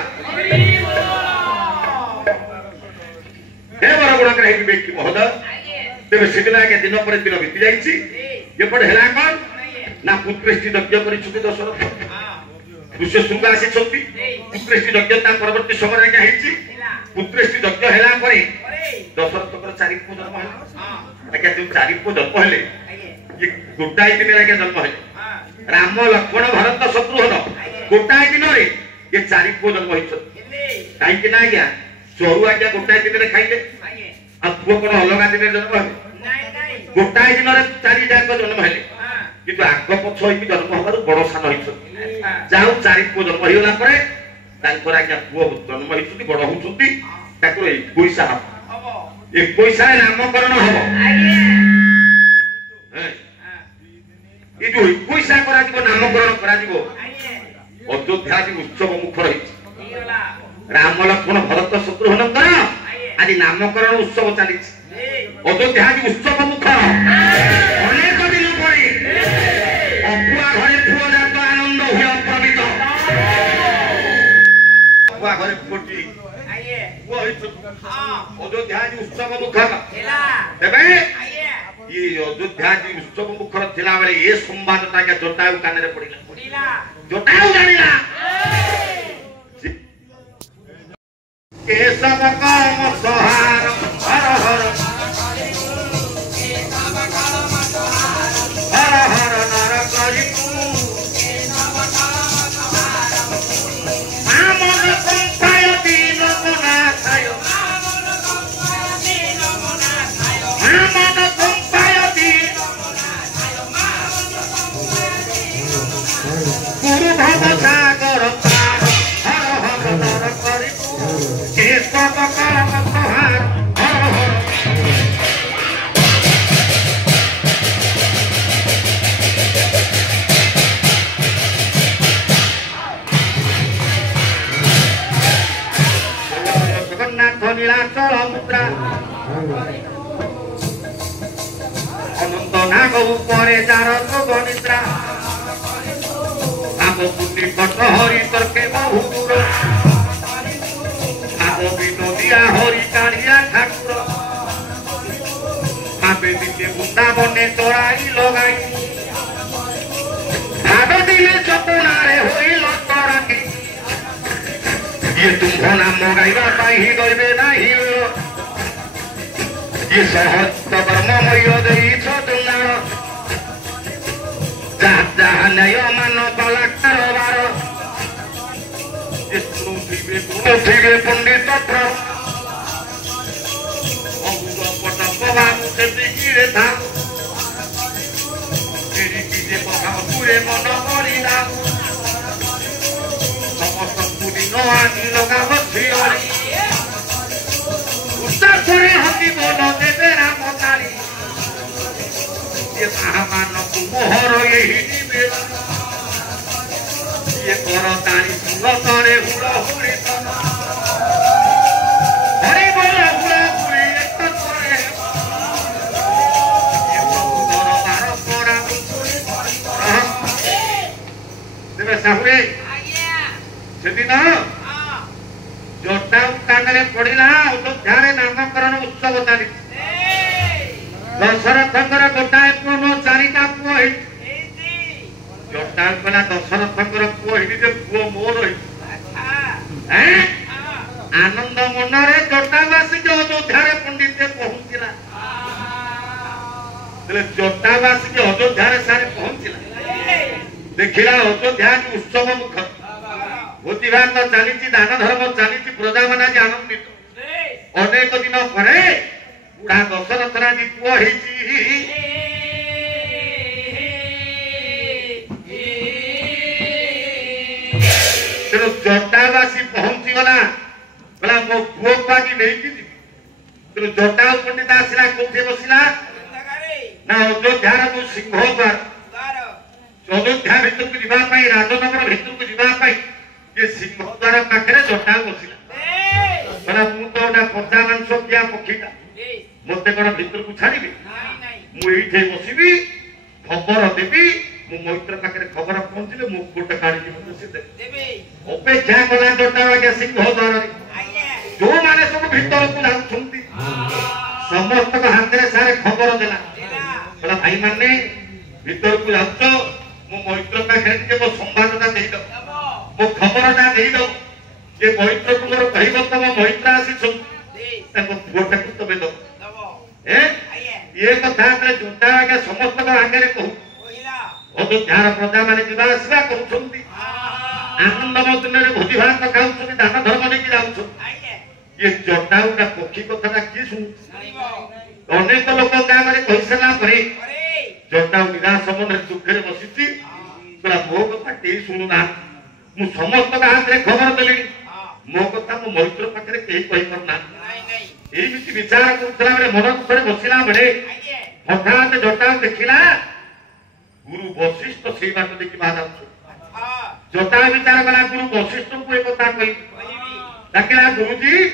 ହେ ବର ଗୁଣକର ହେଇ ବିବେକୀ ମହୋଦୟ। ତେବେ ସେଦିନ ଆଜ୍ଞା ଦିନ ପରେ ଦିନ ବିତି ଯାଇଛି। ଏପଟେ ହେଲା କଣ ନା ପୁତ୍ରେଷ୍ଟି ଯଜ୍ଞ କରିଛନ୍ତି ଦଶରଥ ଋଷ୍ୟ ଶୃଙ୍ଗ ଆସିଛନ୍ତି ପୁତ୍ରେଷ୍ଟି ଯଜ୍ଞ ତା ପରବର୍ତ୍ତୀ ସମୟରେ ଆଜ୍ଞା ହେଇଛି ପୁତ୍ରେଷ୍ଟି ଯଜ୍ଞ ହେଲା ପରେ ଦଶରଥଙ୍କର 4 ପୁଅ ଜନ୍ମ ହେଲେ ଆଜ୍ଞା ଯୋଉ 4 ପୁଅ ଜନ୍ମ ହେଲେ ଇଏ ଗୋଟାଏ ଦିନରେ ଆଜ୍ଞା ଜନ୍ମ ହେଲେ ରାମ ଲକ୍ଷ୍ମଣ ଭରତ ଶତ୍ରୁଘ୍ନ ଗୋଟାଏ ଦିନରେ ଏ 4 ପୁଅ ଜନ୍ମ ହେଇଛନ୍ତି କାହିଁକି ନା ଆଜ୍ଞା ଚରୁ ଆଜ୍ଞା ଗୋଟାଏ ଦିନରେ ଖାଇଲେ ଆଉ ପୁଅ କଣ ଅଲଗା ଦିନରେ ଜନ୍ମ ହେଲେ ଗୋଟାଏ ଦିନରେ 4 ଯାକ ଜନ୍ମ ହେଲେ କିନ୍ତୁ ଆଗ ପଛ ହେଇକି ଜନ୍ମ ହବାରୁ ବଡ ସାନ ହେଇଛନ୍ତି ଯାହା 4 ପୁଅ ଜନ୍ମ ହେଇଗଲା ପରେ ତାଙ୍କର ଆଜ୍ଞା ପୁଅ ଜନ୍ମ ହେଇଛନ୍ତି ବଡ ହଉଛନ୍ତି ତାଙ୍କର 21 ହବ 21 ନାମକରଣ ହବ ଏ ଯୋଉ 21 କରାଯିବ ନାମକରଣ କରାଯିବ ଅଯୋଧ୍ୟା ଆଜି ଉତ୍ସବ ମୁଖର ହେଇଛି ରାମ ଲକ୍ଷ୍ମଣ ଭରତ ଶତ୍ରୁଘ୍ନଙ୍କର ଆଜି ନାମକରଣ ଉତ୍ସବ ଚାଲିଛି ଅଯୋଧ୍ୟା ଆଜି ଉତ୍ସବ ମୁଖର ଅନେକ ଦିନ ପରେ ଅପୁଆ ଘରେ ପୁଅ ଜାତ ଆନନ୍ଦ ହୁଏ ଅପ୍ରମିତ ଅପୁଆ ଘରେ ପୁଅଟି ପୁଅ ହେଇଛନ୍ତି ଅଯୋଧ୍ୟା ଆଜି ଉତ୍ସବ ମୁଖର ତେବେ ये अयोध्या जी उत्सव मुखर थिला बेले ये संवादटा के जटायु काନରେ पड़िला जटायु जानिला केशव काम सहार हर हर हर हर नर करि आमन संपाय दीन गुना थाय आमन गुरु भव सागर पार हर हर नर करि केशव काम सहार हर हर जगन्नाथ नीलाचल मुद्रा अनंत नाग उपरे जार निद्रा पुण्य कट हरि तर्के बहुदूर आग विनोदिया हरि कालिया ठाकुर आबे दिने वृंदावने तोराई लगाई भाग दिले चतुनारे होइल तोराकी ये तुम नाम गाइबा पाई गइबे नाही ये सहस्त्र कर्ममय देइछ तुनार नय मान कला कारोबार पृथ्वी पंडित मन करा समस्त दिन आनी लगा हसी मन देवे राम काली ये महामान मोहर यही ये करतानी सुरतरे हुल हुली हरि बोल हुल हुली एक करे ये प्रभु दरबार पड़ा देवे साहुरे सेदिन जटायु काନରେ पड़िला अयोध्या नामकरण उत्सव चली दशरथଙ୍କର ଗୋଟାଏ ପୁଅ ନ 4ଟା ପୁଅ ହେଇଛି ଜଟାୟୁ କହିଲା ଦଶରଥଙ୍କର ପୁଅ ହେଇଛି ଯେ ପୁଅ ମୋର ହେଇଛି ଆନନ୍ଦ ମନରେ ଜଟାୟୁ ଆସିକି ଅଯୋଧ୍ୟାରେ ପଣ୍ଡିତେ ପହଞ୍ଚିଲା ଜଟାୟୁ ଆସିକି ଅଯୋଧ୍ୟାରେ ସାରେ ପହଞ୍ଚିଲା ଦେଖିଲା ଅଯୋଧ୍ୟା ଉତ୍ସବ ମୁଖର ଭୋଜି ଭାତ ଚାଲିଛି ଦାନ ଧର୍ମ ଚାଲିଛି ପ୍ରଜାମାନେ ଆଜି ଆନନ୍ଦିତ ଅନେକ ଦିନ ପରେ बुढ़ा दशरथ राजी पुआ तेणु जटावासी पहुंची गला बोला मो पुओ को आज नहीं तेणु जटाऊ पंडित आसला कौटे बसला ना अयोध्यार जो सिंह द्वार अयोध्या भितर को जावाई राजनगर भितर को जावाई ये सिंह द्वार पाखे जटाऊ बसला बोला मु तो पचा मांस किया पक्षीटा मत कौन भितर को छाड़ी मुझे बसबी खबर देवी मु मैत्र पाखे खबर पहुंचले मु गोटे काढ़ी अपेक्षा कला जटा आज्ञा सिंह द्वार जो मैंने सब भीतर को जाऊँच समस्त हाथ में सारे खबर देला भाई मैंने भीतर को जाऊच ये मैत्र तुमर कहब तुम मैत्र आसी पुओटा तुम दो ये कथा जोटा आगे समस्त आगे कहू अयोध्यार प्रजा मैंने जा आसवा कर आनंद मदन भोजी भात खाऊ दान धर्म नहीं जाऊ ये जटा गोटा पक्षी कथा किए शुणु अनेक लोक गाँव में कही सारा जटा निराश मन दुखे बसी मो कथा कई शुणुना मु समस्त हाथ में खबर देली मो कथा मो मैत्र पाखे कहीं कही पारना ये विचार कर मन दुखे बसला बेले हठात जटा देखला गुरु वशिष्ठ से बाट देखी बाहर जटा विचार कला गुरु वशिष्ठ को एक कथा कही डाकिला गुरुजी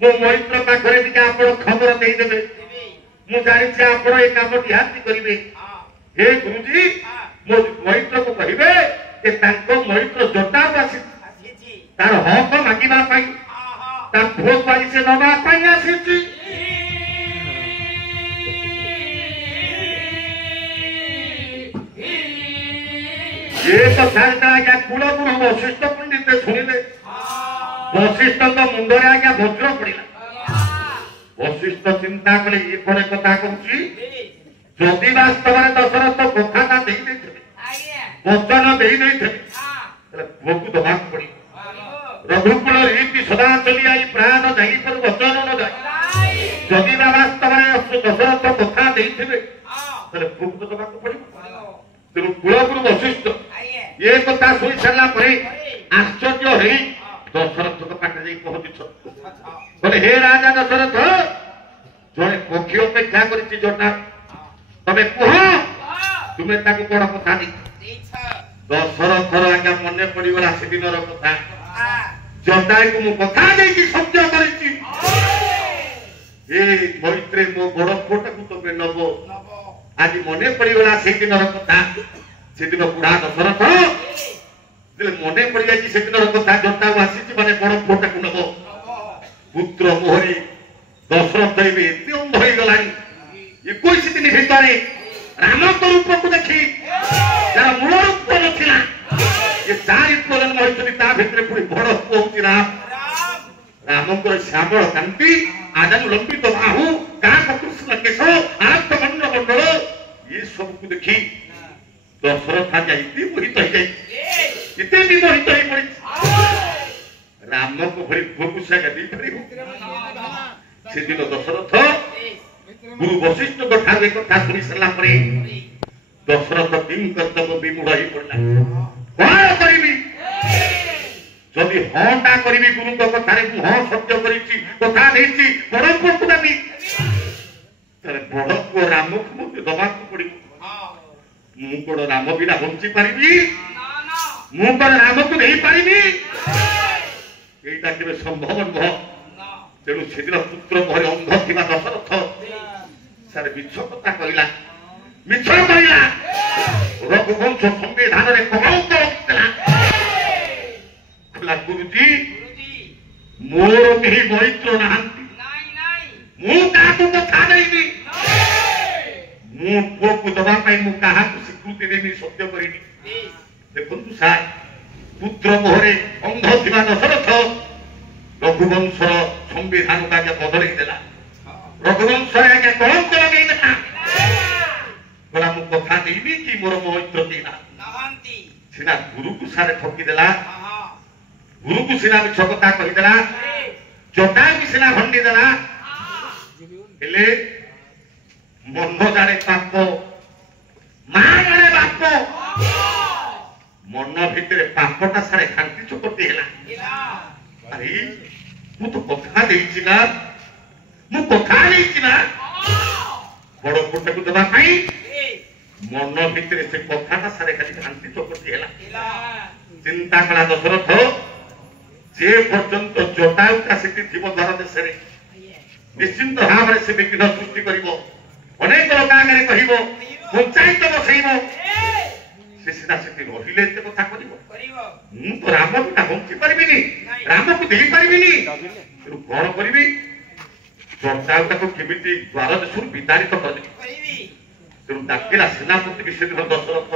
मो मैत्र पाखे टी आप खबर देदेवे मु जानी आप काम निहाती करेंगे हे गुरुजी मो मैत्र को कहे मैत्र जटा आसी तार हक मांगवाई भोग बाजी से नवाई आसी ये कथा आज्ञा कुलगुरु वशिष्ठ पंडित शुणिले वशिष्ठ मुंडे आज्ञा वज्र पड़ा वशिष्ठ चिंता कले ये कौन कथा कहूँ जदि वास्तव में दशरथ कथा वचन दे पुओ को दबा पड़ी रघुकुल रीति सदा चली आई प्राण जाई पर वचन न जाए जदि वास्तव में दशरथ कथा दे पुओ को दबा पड़ी तेणु कुलगुरु वशिष्ठ ये कथा शुणी सारा आश्चर्य है दशरथ पाखे पहुंची हे राजा दशरथ जड़े पक्षी अपेक्षा कर जटा तमें कह तुम्हें कौन कथा नहीं दशरथर आज्ञा मन पड़गला से दिन कथा जटा को मु कथा नहीं सत्य कर मैत्रे मो बड़ पुटा को तुम्हें नब आज मन पड़गला से दिन कथा से दिन बुढ़ा दशरथ मन पड़ जाए से दिन कथा जटा आसी मैंने बड़ पुटा को नब पुत्र मोहरी दशरथ एत अंध हो गला 21 दिन भितर राम रूप को देखी तार मूल रूप नथिला ये चारि पुଅ जन्म होइछथि ता भितरे पुणी बड़ पुଅ होछि रामकर श्यामल कांति आदम लंबित बाहु काक कृष्ण केश आनंद मंडल मंडल ये सब को देखी दशरथ आज इति मोहित हो जाए इते भी मोहित हो पड़ी राम को भरी पुଅ को से गदी पड़ी से दिन दशरथ गुरु वशिष्ठ कथा शुणी सारा दशरथ किं कर्तव्य विमूढ़ हो पड़ा कौन करी जदि हाँ करी गुरु कथा हाँ सत्य कथा नहीं बड़ पुओ को देवी बड़ पुओ राम को मुझे दबा पड़ी मु कौन राम बिना बंची पारि मु कौन राम को नहीं पारि यहीटा केवे संभव नुह तेणु से दिन पुत्र मोहर अंध थी दशरथ सारे मिछ कथा कहला मिछ कहला रघुवंश संविधान रे कलंक रखिला गुरुजी मोर केही मैत्र नाहंती मु काकु कथा नहीं मु पुओ को दबा पाई मु कहा को स्वीकृति देनी सत्य करिनी देखंतु सार पुत्र मोहरे अंध थी दशरथ रघुवंश संविधान का बदल देला रघुवंश आगे कलंक लगे गला मु कथा देवी कि मोर मैत्र सीना गुरु को सारे ठकी देला गुरु को सीना मिछ कथा कही देला जटा भी सीना भंडी देला हेले मन जाने पाप मां जाने बाप मन भितर पापटा सारे खांति चोकटी हैला अरे मु तो कथा देछि ना मु कथा देछि ना बड़ पुट को दबा पाई मन भितर से कथाटा सारे खाली खांति चोकटी हैला चिंता कला दशरथ जे पर्यंत जटायु का स्थिति थी द्वार देश निश्चिंत भाव से विघ्न सृष्टि कर अनेक लोक आगे कह पंचायत बसैब से सीधा से रहिले कथा कर तो राम बिना बंची पारि राम को दे पारि कौन करी जटायुटा को केमी द्वार देश विताड़ित कर तेणु डाकिला सेनापति की से दिन दशरथ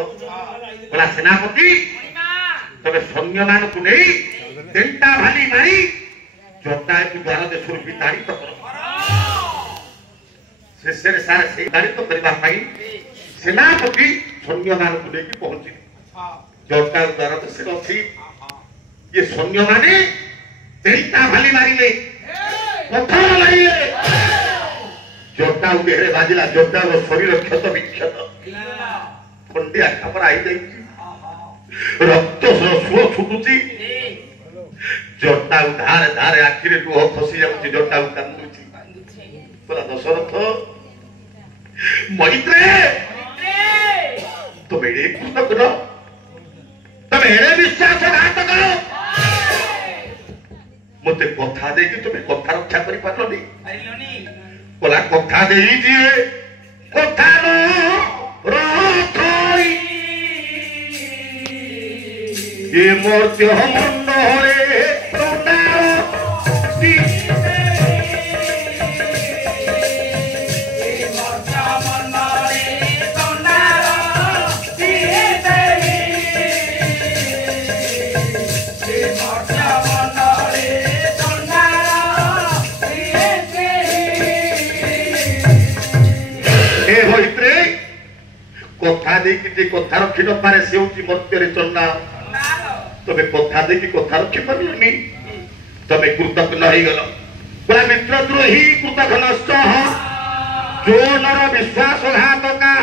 बोला सेनापति तबे सैन्य मानकु नहीं तेंटा भाली मारी जटायु को द्वार देशर विताड़ित कर शेषे सारे से विताड़ित करबा पई सेनापति सैन्य मानकु लेकी पहुंची जटायु द्वार देशर अछि ये सैन्य माने तेंटा भाली मारिले पत्थर मारिले जटायु देहरे बाजिला जटायु शरीर क्षत विक्षत खंडिया खबर आई जाई रक्त स्रो छुटुची जटायु धारे धारे आखिरे लुह खसी जाउची जटायु कांदुची बोला दशरथ मैत्रे तो मेरे कृष्ण करो तो मेरे विश्वासघात करो मते कथा दे कि तुम्हें कथा रक्षा करि पारलोनी बोला कथा देई दिए कथा नो रखई ये मूर्ति मंडले प्रताप कथा देखि जे कथा रखि न पारे से होची मर्त्यरे चंडा तबे कथा देखि कथा रखि पारलनी तबे कृतज्ञ होई गलो बोला मित्रद्रोही कृतज्ञ नष्ट जो नर विश्वासघातका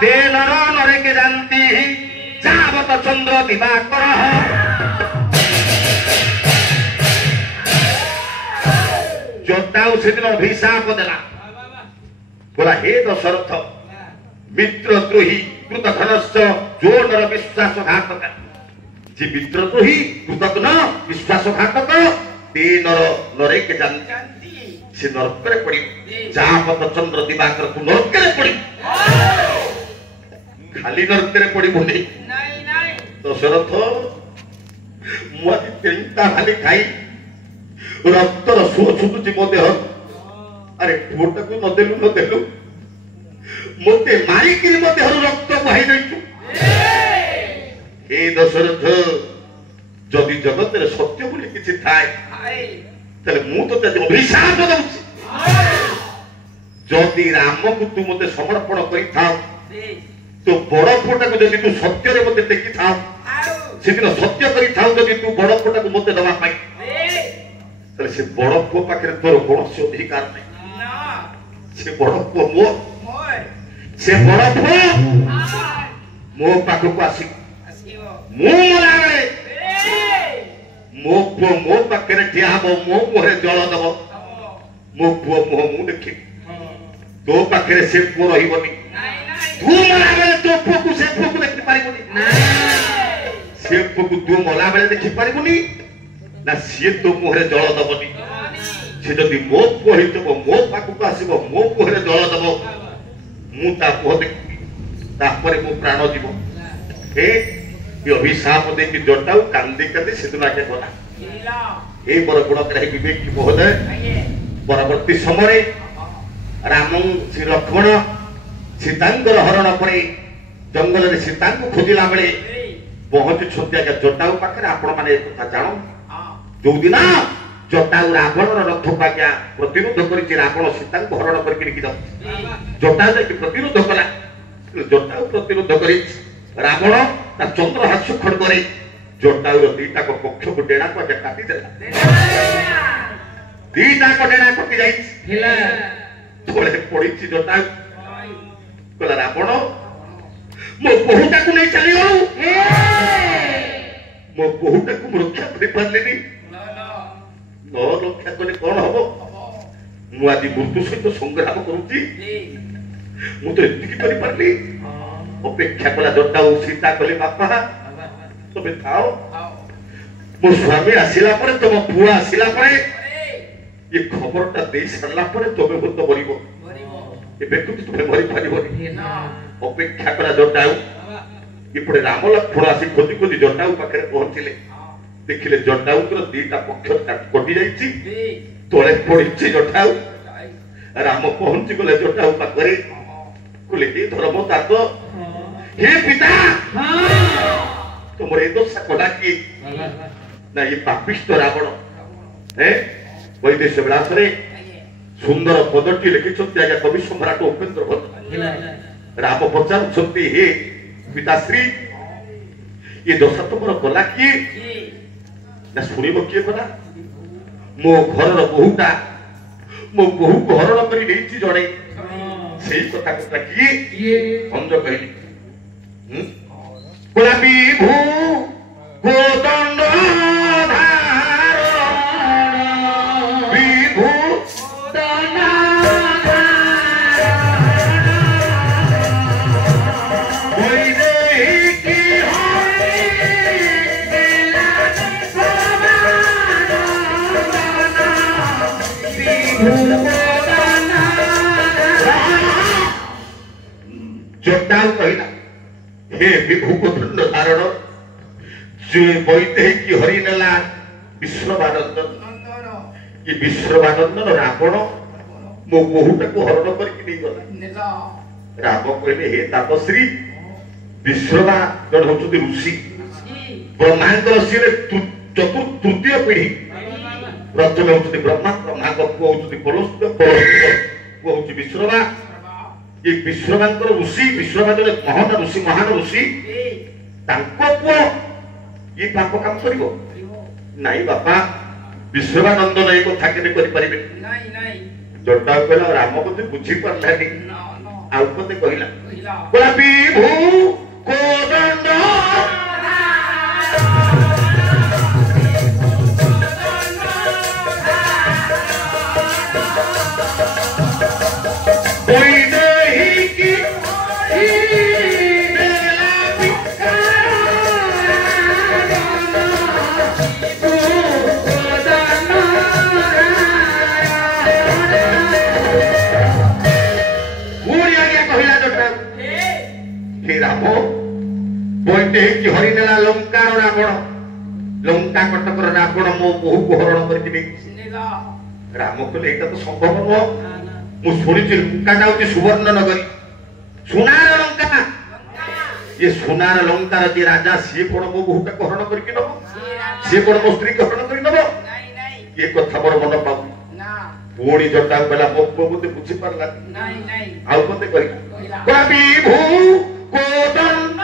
ते नर नरे के जानती जावत चंद्र दिवाकर जटायु से दिन अभिशाप देला बोला हे दशरथ मित्रद्रोही कृतघ्नश्च जो नर विश्वासघातक जी मित्रद्रोही कृतघ्न विश्वासघातक ते नर नरे के जानती से नरक रे पड़ी जापत चंद्र दिवाकर तू नरक रे पड़ी खाली नरक रे पड़ी बोली नहीं नहीं दशरथ मुआती तेंटा खाली खाई रक्तर सो छुटुची मो देह अरे पुटा को न देलु मते मारी कि मते हर रक्त बहाई दैछु हे दशरथ जदि जगत रे सत्य बोली किछि थाए तले मु तो ते अभिशाप दउछि जदि राम को तू मते समर्पण करि था तो बड़ पुटा को जदि तू सत्य रे मते देखि था सेदिन सत्य करि था जदि तू बड़ पुटा को मते दवा पाई तले से बड़ पो पाखरे तोर कोनोसी अधिकार नै से बड़ पो मो से बड़ पो मो पाखो को आसी मो लागे मो पो मो पाखरे ठियाबो मो मोरे जल दबो मो पो मो मु देखि तो पाखरे से पो रहिबनी तू मला बेले तो पो को से पो को देखि पारिबनी से पो को तू मला बेले देखि पारिबनी ना से तो मोरे जल दबनी से जदि मो पो हितबो मो पाखो आसीबो मो पोहरे जल दबो मु ता पो देखि तापरे मो प्राण जीव हे ये अभिशाप दे कि जटायु कांदी कांदी सिद्धना के बोला हे बर गुण ग्रही विवेक महोदय परवर्ती समय राम श्री लक्ष्मण सीतांकर हरण पड़े जंगल रे सीता को खोजिला बेले पहुंच छत्या के जटायु पाखरे आपण माने कथा जानो जो दिन जटायु रावण रथ पाज्ञा प्रतिरोध करिछि रावण सीता को हरण करके निकि जटायु के प्रतिरोध कला जटायु प्रतिरोध करि रावण ता चंद्रहास खड़गरे जटायु दीटा को पक्ष को डेणा को काटी देला दीटा को डेणा कटि जाई हिला थोड़े पड़िछि जटायु कला रावण मो बहुटा को नहीं चली गलु मो बहुटा को रक्षा करि पारलेनी न रक्षा कले कोन हबो मु आदि मृत्यु सहित संग्राम करूची मु तो एतिकी करि पारली अपेक्षा कला जटायु सीता कले बापा तबे थाओ मो स्वामी आसिला परे तम पुआ आसिला परे ये खबरटा दे सरला परे तबे भूत बरिबो एबे तू तबे मरि पारिबोनी अपेक्षा कला जटायु इपड़े राम लक्ष्मण आसी खोजी खोजी जटायु पाखरे पहुंचिले देखिले जटायु दीटा पक्ष कटि जाइछि तोले पड़िछि जटायु राम पहुंची गले जटायु पाखरे कुले धर्म तात हे पिता तुमर ए दोषा कला कि ना ये पापिष्ट रावण है वैदेश विलास रे सुंदर पदटी लिखिछन्ति आज्ञा कवि सम्राट उपेन्द्र भट्ट राम पचारुछन्ति हे पिताश्री ये दोषा तुमर कला कि ना सुनिब किए कला मो घरर बहुटा मो बहु को हरण करी नेछि जणे सेई कथा कथा कि भंज कहली बोला विभू गोदंड धार विभू गोदंड कोई नहीं की जोटाऊ कहला हे विभू गोदंड धारण जे बैते की हरि नेला विश्ववानंदन ये विश्ववानंदन रावण मो बहुटा को हरण करके नहीं गला राम कहले हे तापश्री विश्ववा जन होचुती ऋषि ब्रह्मांकर सिरे तृतीय पीढ़ी प्रथम होचुती ब्रह्मा ब्रह्मा को होचुती पलस्त्य पलस्त्य को होचुती विश्ववा ये विश्ववांकर ऋषि विश्ववा जने महान ऋषि तांको पुओ ये पाप काम करिवो नाही बापा विश्ववानंद नहीं कथा केने करि परिबे नाही नाही जटा कहला राम को बुझी परलानी आउ कोते कहला बोला विभू कोदंड बोलते कि हरि नेला लंकार रावण लंका कटकर रावण मो बहु को हरण करके राम कहले एटा तो संभव न मु सुनी लंका जाउची सुवर्ण नगरी सोनार लंका ये सोनार लंकार जे राजा से कोन मो बहुटा को हरण करके नबो से कोन मो स्त्री को हरण करके नबो ये कथा मोर मन पाउ ना पुणी जटा बेला मो बहुते बुझी परला नहीं आउ कोते कहि विभू कोदंड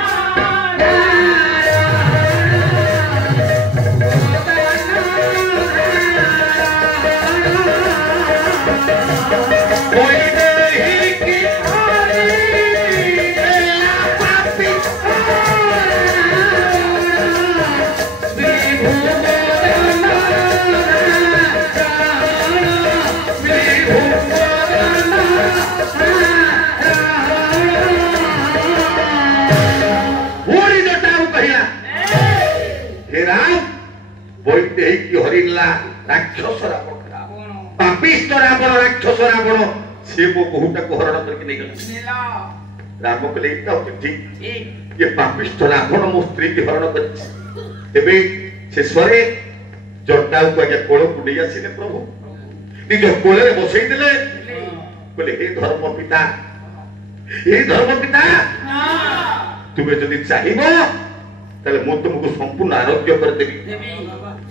राक्षस रावण पापिष्ट रावण राक्षस रावण से वो बहुटा को हरण करके नहीं गला राम को लेता हो ठीक ये पापिष्ट रावण मो स्त्री की हरण कर एबे से स्वरे जटाऊ को आगे कोळ कुडी आसीले प्रभु निज कोळे रे बसई देले बोले हे धर्म पिता तुमे जदी चाहिबो तले मो तुमको संपूर्ण आरोग्य कर देबी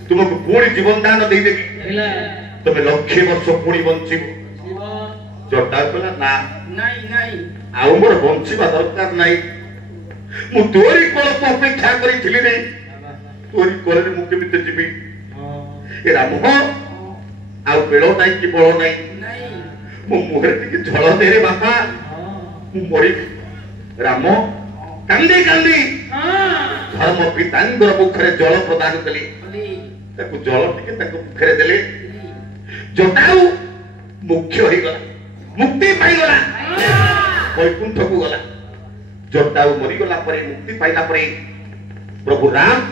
तुमको पूरी जीवन दान दे देबी तुम्हें लक्षे वर्ष पूरी बंचिब जटा कहला ना नहीं आउ मोर बंचिबा दरकार नहीं मु तोरी कोळ अपेक्षा करी थिली नहीं तोरी कोळ रे मु केमिते जीबी ए राम आउ बेलो नहीं कि बळो नहीं मु मुहरे टिके झळ दे रे बापा मु मरी राम कांदी कांदी धर्म पितांगर मुखरे जल प्रदान कली ताको जल टिके ताको मुखरे देले जटाऊ मुख्य होई गला मुक्ति पाई गला वैकुंठ को गला जटाऊ मरी गला परे मुक्ति पाइला परे प्रभु राम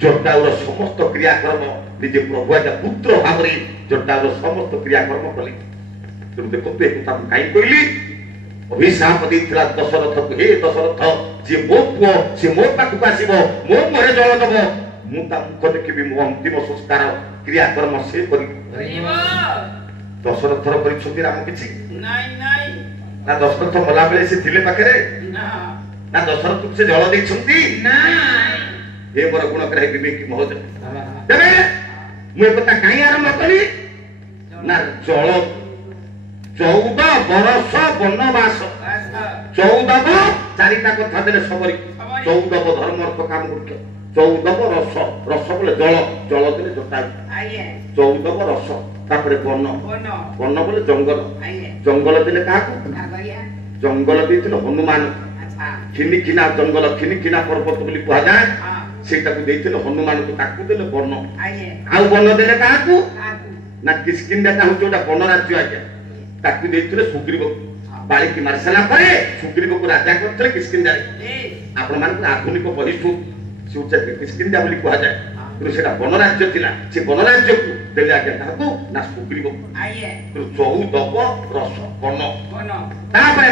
जटाऊर समस्त क्रियाक्रम निजे प्रभु आजा पुत्र भावरे जटाऊर समस्त क्रियाक्रम कले तुम देखो पे कथा काई कहली अभिशाप देथिला दशरथ को हे दशरथ जे मो पुओ से मो पाखु आसीबो मो मोरे जल दबो मु ता मुख देखिबी मो अंतिम संस्कार क्रियाक्रम से करी दशरथ रो करी छथि राम किछि नाही ना दशरथ मला बेले से थिले पाखरे ना ନା ଦଶରଥକୁ ସେ ଜଳ ଦେଇଛନ୍ତି ନା हे मोर गुण ग्राही विवेकी महोदय तेरे मुझे पता कहीं आरंभ करी ना जल 14 बरस वनवास 14 चारिटा कथा देले सबरी 14 धर्म अर्थ काम मुख्य 14 रस रस बोले जल जल देले जटा 14 रस तापरे वन वन बोले जंगल जंगल देले काको जंगल देथिले हनुमान खिनिखिना जंगल खिनिखिना पर्वत बोली कहा जाए सेटाକୁ ଦେଇଥିଲେ ହନୁମାନଙ୍କୁ ତାକୁ ଦେଲେ ବନ ଆଉ ବନ ଦେଲେ କାହାକୁ ନା କିସ୍କିନ୍ଧା ଟା ହଉଛି ଗୋଟେ ବନ ରାଜ୍ୟ ଆଜ୍ଞା ତାକୁ ଦେଇଥିଲେ ସୁଗ୍ରୀବ ବାଳିକି ମାରି ସାରିଲା ପରେ ସୁଗ୍ରୀବକୁ ରାଜା କରିଥିଲେ କିସ୍କିନ୍ଧାରେ ଆପଣ ମାନଙ୍କୁ ଆଧୁନିକ ବହିଷୁ ସେ କିସ୍କିନ୍ଧା ବୋଲି କୁହାଯାଏ କିନ୍ତୁ ସେଟା ବନ ରାଜ୍ୟ ଥିଲା ସେ ବନ ରାଜ୍ୟକୁ ଦେଲେ ଆଜ୍ଞା କାହାକୁ ନା ସୁଗ୍ରୀବ 14 ରସ ବନ ତାପରେ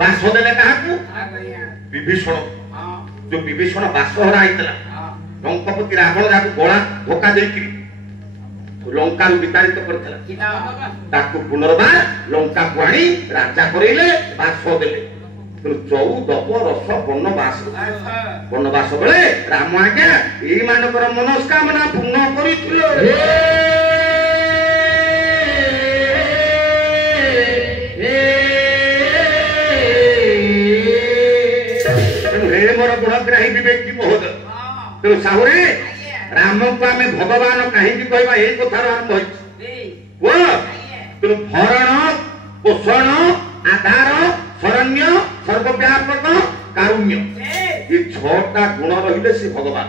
ବାସ ଦେଲେ କାହାକୁ ବିଭୀଷଣ जो विभीषण बासहरा आइतला लंकापति रावण जाको गोळा धोका देकिरी लंका रु वितारित करथला ताको पुनर्बार लंका को आनी राजा करेले बास देले तो 14 रस वनवास बेले राम आज्ञा एई मानकर मनस्कामना पूर्ण करिथिले गुणग्राही विवेकी महोदय तो साहुरे राम को आम भगवान कहीं कहवा यही कथार आरंभ हो भरण पोषण आधार शरण्य सर्वव्यापक कारुण्य ये 6टा गुण रहिले से भगवान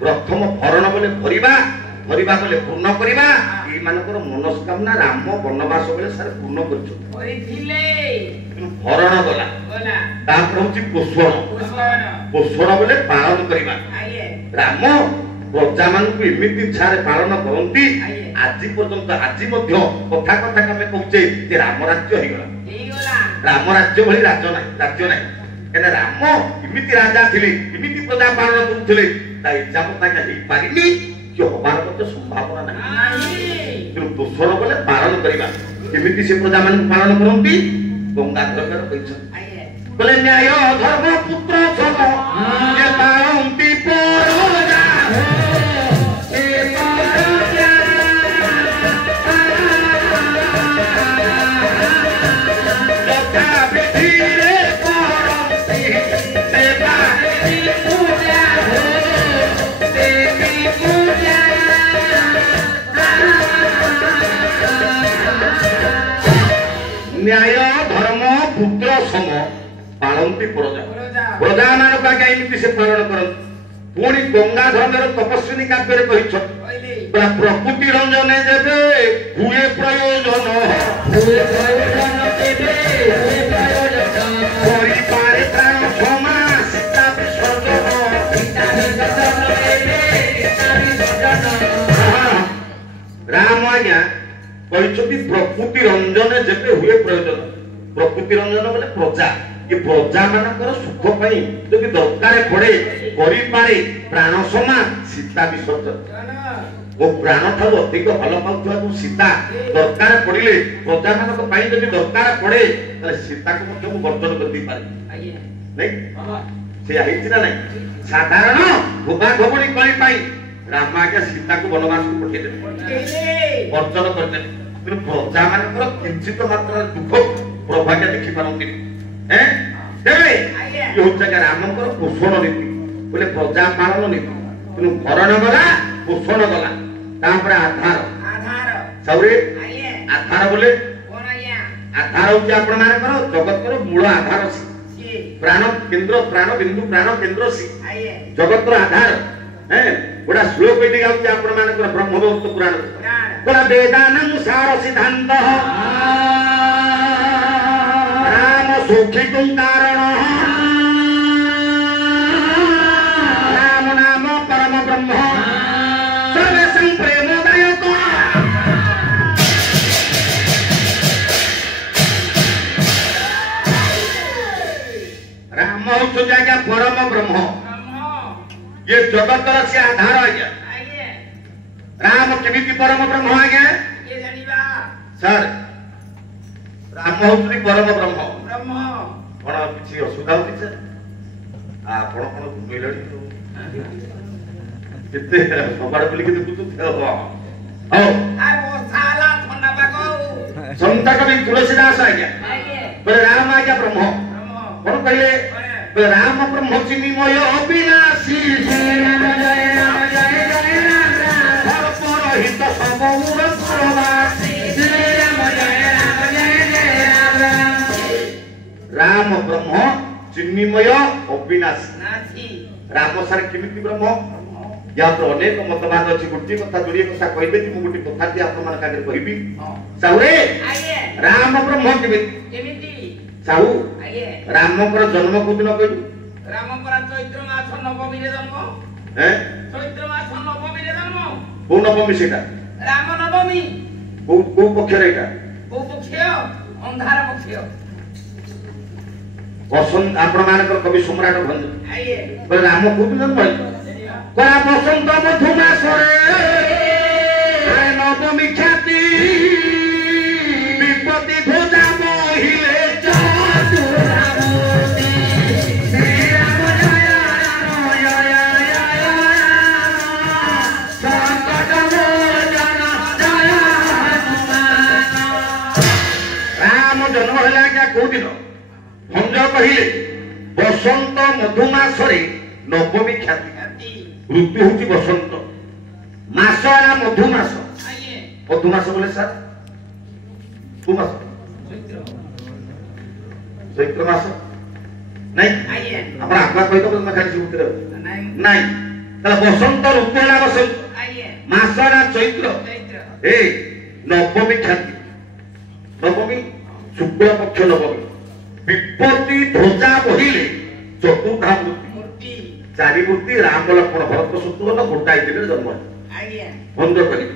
प्रथम भरण बोले भरिबा भरिबा बोले पूर्ण करिबा ई मानकर मनस्कामना राम वनवास बेले सारे पूर्ण करछु भरण गला तापर होची पोषण पोषण बोले पालन करिबा राम प्रजा मान को एमिति छारे पालन करंती आज पर्यंत आज मध्य कथा कथा हमें कहूचे जे राम राज्य होई गला राम राज्य भली राज्य नाही एने राम एमिति राजा थिले एमिति प्रजा पालन करूथिले ताई जामता के ही पारिनी जो हमार मते संभावना नाही କିନ୍ତୁ पोषण बोले पालन करिबा एमिति से प्रजा मान पालन करंती गंगाधर कहछन बोले न्याय धर्म पुत्र सम जे पारंती परजा ए परजा जता विधिरे परंती से बाती पूजा देवी पूजा न्याय धर्म पुत्र सम पालंती प्रजा प्रजा मान का एमती से पालन करत पुणी गंगाधर तपस्विनी काव्य कहिछ प्रकृति रंजन देवे हुए प्रयोजन परिवार प्राण क्षमा सीता विसर्जन राम आज्ञा कहते प्रकृति रंजन जेबे हुए प्रयोजन प्रकृति रंजन बोले प्रजा ये प्रजा मानकर सुख पाई जदि दरकार पड़े करि पारे प्राण समा सीता विसर्जन वो प्राण ठारू अधिक भल पाउथवा को सीता दरकार पड़िले प्रजा मानक पाई जदि दरकार पड़े ताले सीता को मध्य वर्जन कर दी पारे नहीं से आइछि ना नहीं साधारण भोगा भोगणी कଳି पाई राम आज्ञा सीता को वनवास को पठेइ दे वर्जन कर दे କିନ୍ତୁ ପ୍ରଜା ମାନଙ୍କର କିଞ୍ଚିତ ମାତ୍ରାରେ ଦୁଃଖ ପ୍ରଭାଗ୍ୟ ଦେଖି ପାରନ୍ତି हैं देबे ये होचा के रामଙ୍କର पोषण नीति बोले प्रजा पालन नीति किनु भरण गला पोषण गला तापर आधार सौरे आधार बोले कोन आया आधार होची आपण मानकर जगतर मूल आधार सी प्राण केंद्र प्राण बिंदु प्राण केंद्र सी जगतर आधार हैं बड़ा श्लोक एटी गाउची आपण मानकर ब्रह्मवस्त पुराण बोला वेदानं सार सिद्धांत राम सुखितुं कारण राम नाम परम ब्रह्म सर्वेषां प्रेमोदयतो राम होतो जागा परम ब्रह्म ये जगतर से आधार आज्ञा राम केमिति परम ब्रह्म आज्ञा ये जानिबा सर राम होतुनी परम ब्रह्म ब्रह्म कौन किसी असुविधा होती सर आपण कौन घुमेलनी केते सबाड़ बोली के देखु तो आओ आ वो साला ठंडा पाको संत कवि तुलसीदास आज्ञा बोले राम आज्ञा ब्रह्म कौन कहले बोले राम ब्रह्म चिन्मय अविनाशी राम जय राम हर परहित सब मूल परवासी राम जय राम ब्रह्म चिन्मय अविनाशी राम सर किमिति ब्रह्म या तो अनेक मतवाद अछि गुटी कथा जोड़ी कथा कहबे कि मु गुटी कथा ती आपन मन कागे कहबी साउरे राम ब्रह्म केमिति साहू राम पर जन्म कोदिन कहलु राम पर चैत्र मास नवमी रे जन्म हैं चैत्र मास नवमी रे जन्म को नवमी सेटा राम नवमी को पक्ष रे एटा को पक्ष अंधार पक्ष बसंत आपण मानकर कवि सम्राट भंज बोले राम कोदिन जन्म करा बसंत मधुमास रे नवमी ख्याति विपत्ति ध्वजा मोहिले चतुरामूर्ति श्री राम जय राम जय जय संकट मोचन जय हनुमान राम जन्म होला क्या को दिन भंज कहिले बसंत मधुमास रे नवमी ख्याति ऋतु होची बसंत मास आला मधुमास मधुमास बोले सर को मास चैत्र मास नहीं आपण आत्मा कहि तो मैं खाली उतर नहीं तला बसंत ऋतु आला बसंत मास आला चैत्र ए नवमी ख्याति नवमी शुक्ल पक्ष नवमी विपत्ति ध्वजा बहिले चतुर्धा मूर्ति चारि मूर्ति राम लक्ष्मण भरत शत्रुघ्न गोटाई दिन जन्म है बंद करी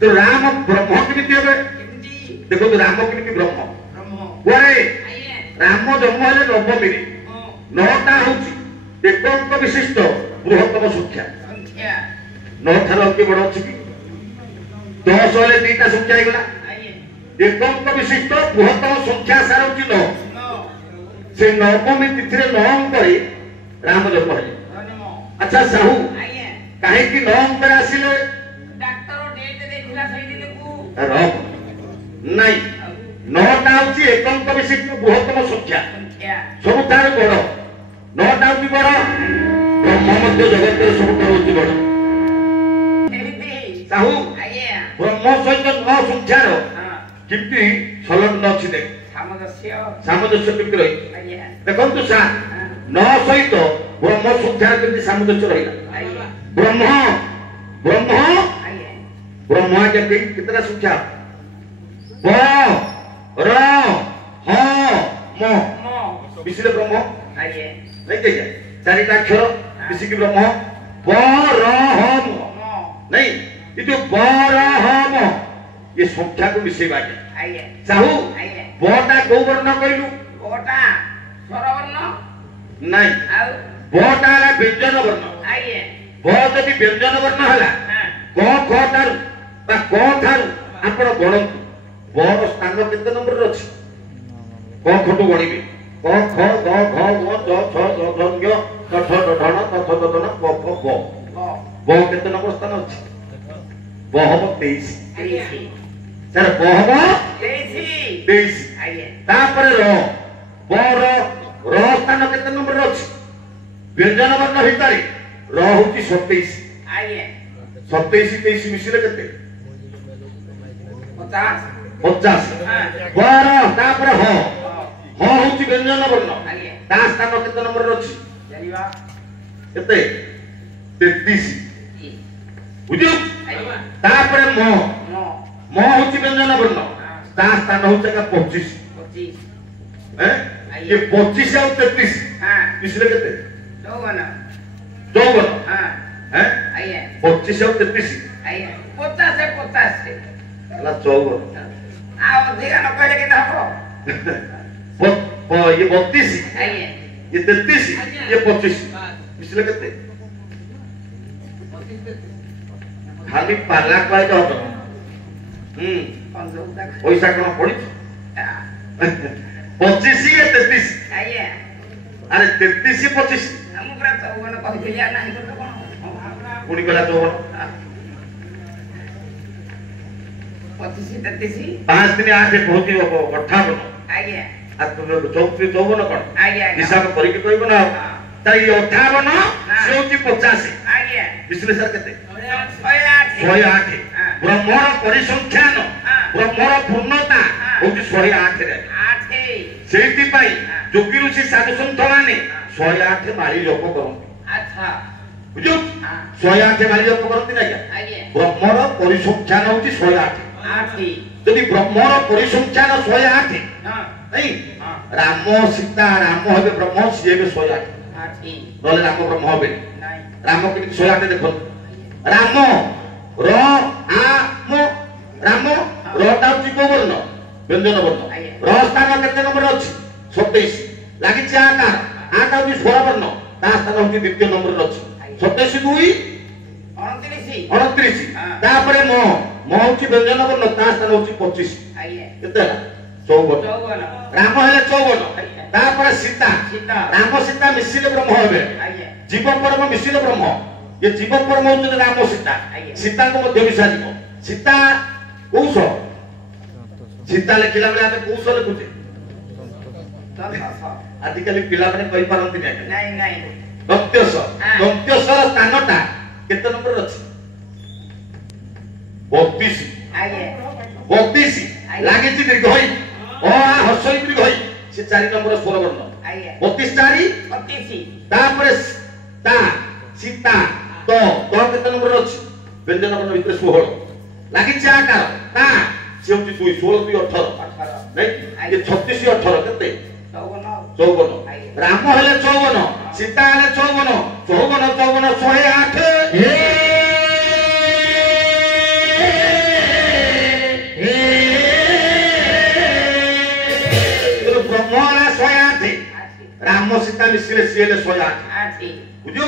तो राम ब्रह्म केमिति हेबे देखो तो राम केमिति ब्रह्म बोले राम जन्म है नवमी रे नौटा होची एकंक विशिष्ट बृहत्तम संख्या नौ थार के बड़ अछि कि 10 वाले दीटा संख्या हे गला एकंक विशिष्ट बृहत्तम संख्या सार होची 9 से नवमी तिथि रे 9 करे राम जन्म है अच्छा साहू काहे कि 9 अंक आसिले डॉक्टर डेट देखिला सही दिन को रह नहीं 9टा होची एकंक विशिष्ट बृहत्तम संख्या सबुठार बड़ 9टा होची बड़ ब्रह्म मध्य जगत रे सबुठार होची बड़ साहू ब्रह्म सहित 9 संख्यार किंतु संलग्न अछि देख सामंजस्य किंतु रही देखंतु सा 9 सहित ब्रह्म संख्यार किंतु सामंजस्य रहिला ब्रह्म ब्रह्म ब्रह्म के कितना संख्या ब र ह म बिसिले ब्रह्म नहीं कहिया चारिटा अक्षर बिसिकी ब्रह्म ब र ह म नहीं ये जो ब र ह म ये संख्या को मिसेबा के चाहू बटा को वर्ण कहलु बटा स्वर वर्ण नहीं बटा ला व्यंजन वर्ण ब जदि व्यंजन वर्ण हला क ख तारु बा क थारु आपण गणंतु बर स्थान केते नंबर रे अछि क खटु गणिबे क ख ग घ ग ज छ ज झ ङ ठ ठ ढ ढ त थ त न प फ ब ब केते नंबर स्थान अछि ब हबो 23 सर ब हबो 23 तापर र बर र स्थान केते नंबर रे अछि व्यंजन वर्ण भितरे र होची 27 27 23 मिसिले केते 50 बर तापर ह ह होची व्यंजन वर्ण ता स्थान केते नंबर रे अछि जानिबा केते 33 बुझियो तापर म म होची व्यंजन वर्ण ता स्थान होची का 25 हैं ये 25 और 33 हां मिसिले केते 52 हां हैं आइए 25 और 33 आइए 50 से 50 से अला 54 आ अधिक न कहले के हबो ये 32 आइए ये 33 ये 25 मिसिले केते खाली पाला कहि दो पैसा कोन पड़ी 25 ଏ 33 ଆଜ୍ଞା ଆରେ 33 25 ମୁଁ ପୁରା ଚଉବନ କହିଥିଲି ଆଉ ନାହିଁ କଣ ପୁଣି କହିଲା ଚଉବନ 25 33 5 3 8 ବହୁତ 58 ଆଜ୍ଞା আর তুমি 34 54 কোন ଆଜ୍ଞା হিসাব করিকে কইব না তাই 58 সে হচ্ছে 50 ଆଜ୍ଞା বিশ্লেষণ কেতে 108 108 ব্রহ্মর পরিসংখ্যান ব্রহ্মর পূর্ণতা হচ্ছে 108 রে 8 সেইতি পাই যোগী ঋষি সাধু সন্ত মানে 108 মাଳି জপ করନ୍ତି আচ্ছা বুঝু 108 মাଳି জপ করନ୍ତି না ଆଜ୍ଞା ব্রহ্মর পরিসংখ্যান হচ্ছে 108 8 যদি ব্রহ্মর পরিসংখ্যান 108 হ্যাঁ নাই রাম সীতা রাম হবে ব্রহ্ম সিଏ হবে 108 8 নহলে রাম ব্রহ্ম হবে নাই রাম কিন্তু 108 দেখো রাম র আ ম রাম রটা হচ্ছে কোন বর্ণ ব্যঞ্জন বর্ণ র স্থান কেতে নম্বর আছে 27 লাগিছে আকার আটা হচ্ছে স্বর বর্ণ তা স্থান হচ্ছে দ্বিতীয় নম্বর আছে 27 2 29 29 তারপরে ম ম হচ্ছে ব্যঞ্জন বর্ণ তা স্থান হচ্ছে 25 ଆଜ୍ଞା কেতে না 54 54 রাম হলে 54 তারপরে সীতা সীতা রাম সীতা মিশিলে ব্রহ্ম হবে ଆଜ୍ଞା জীব পরম মিশিলে ব্রহ্ম ये जीव परम होते राम सीता सीता को मध्य मिसा जीव सीता कौश सीता लिखिला बेले आमे कौश लिखुचे आजिकल पिला माने कहि पारंती नै নাই নাই दंत्यस दंत्यसर स्थानटा केते नंबर अछि 32 ଆଜ୍ଞା 32 लागिछि दीर्घ होई ओ आ हसई दीर्घ होई से 4 नंबर स्वर वर्ण ଆଜ୍ଞା 32 4 36 तापर ता सीता तो केते नंबर अछि व्यंजन वर्ण भितर 16 लागिछि आकार ता से होछि 2 16 2 18 नै ये 36 18 केते 54 राम हेले 54 सीता हेले 54 54 54 108 ब्रह्मला 108 राम सीता मिसिले सिएले 108 बुझु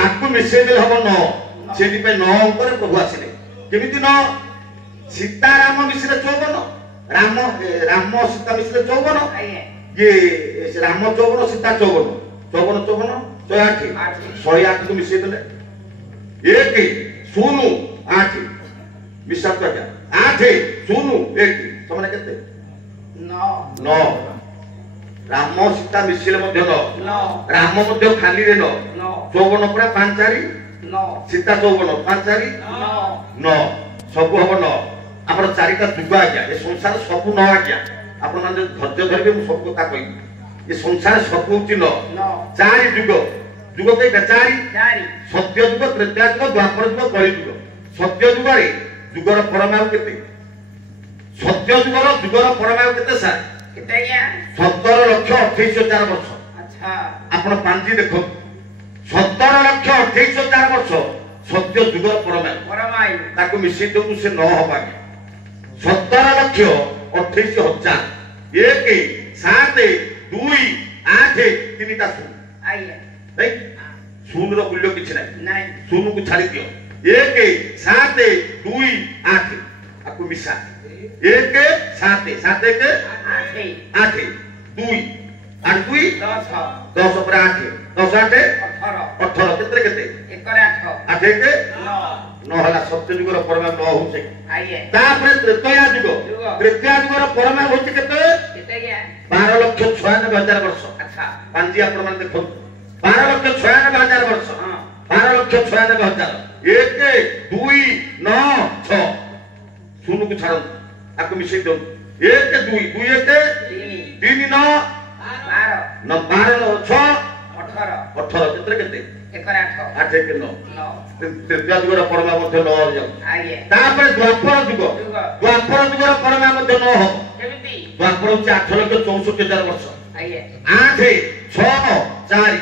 आकु मिसे दे हबो न सेति पे 9 ऊपर प्रभु आसिले केमिति न सीता राम मिसिले 54 राम राम सीता मिसिले 54 ये राम 54 सीता 54 54 54 108 को मिसे देले 1 0 8 मिसा कर 8 0 1 तमने केते 9 राम सीता मिसिले मध्य न राम मध्य खाली रे न 54 पूरा 5 4 सीता 54 5 4 9 सब हबो न आपण चारिटा जुग आ गया ए संसार सब न आ गया आपण माने धैर्य धरबे मु सब कथा कहि ए संसार सब होची न चारि जुग जुग के चारि सत्य जुग त्रेता जुग द्वापर जुग कलि जुग सत्य जुग रे जुगर परमाणु केते सत्य जुगर परमाणु केते सा केते या 17,28,000 वर्ष अच्छा आपण पांजी देखो 17,28,000 वर्ष सत्य जुगर परमाणु ताको मिसे दउ से न होबा 17,28,000 1 7 2 8 तीनटा सुन आइए नै सुन रो मूल्य किछ नै सुन को छाड़ी दियो 1 7 2 8 आपको मिसा 1 7 7 1 8 2 8 2 10 पर 8 10 8 18 केते केते 8 1 9 हला सत्य जुगर परमाणु 9 होचे आइए तापर त्रेतया जुगर परमाणु होचे केते 12,96,000 वर्ष अच्छा पांजी आपण माने देखो 12,96,000 वर्ष 12,96,000 1 2 9 6 सुन को छाड़ आपको मिसे दो 1 2 2 1 3 9 12 6 18 केते केते 8 1 9 तृतीय जुगर परमाणु मध्य 9 हो जाउ आइए तापर द्वापर जुगर परमाणु मध्य 9 हो केमिति द्वापर होचे 8,64,000 वर्ष आइए 8 6 4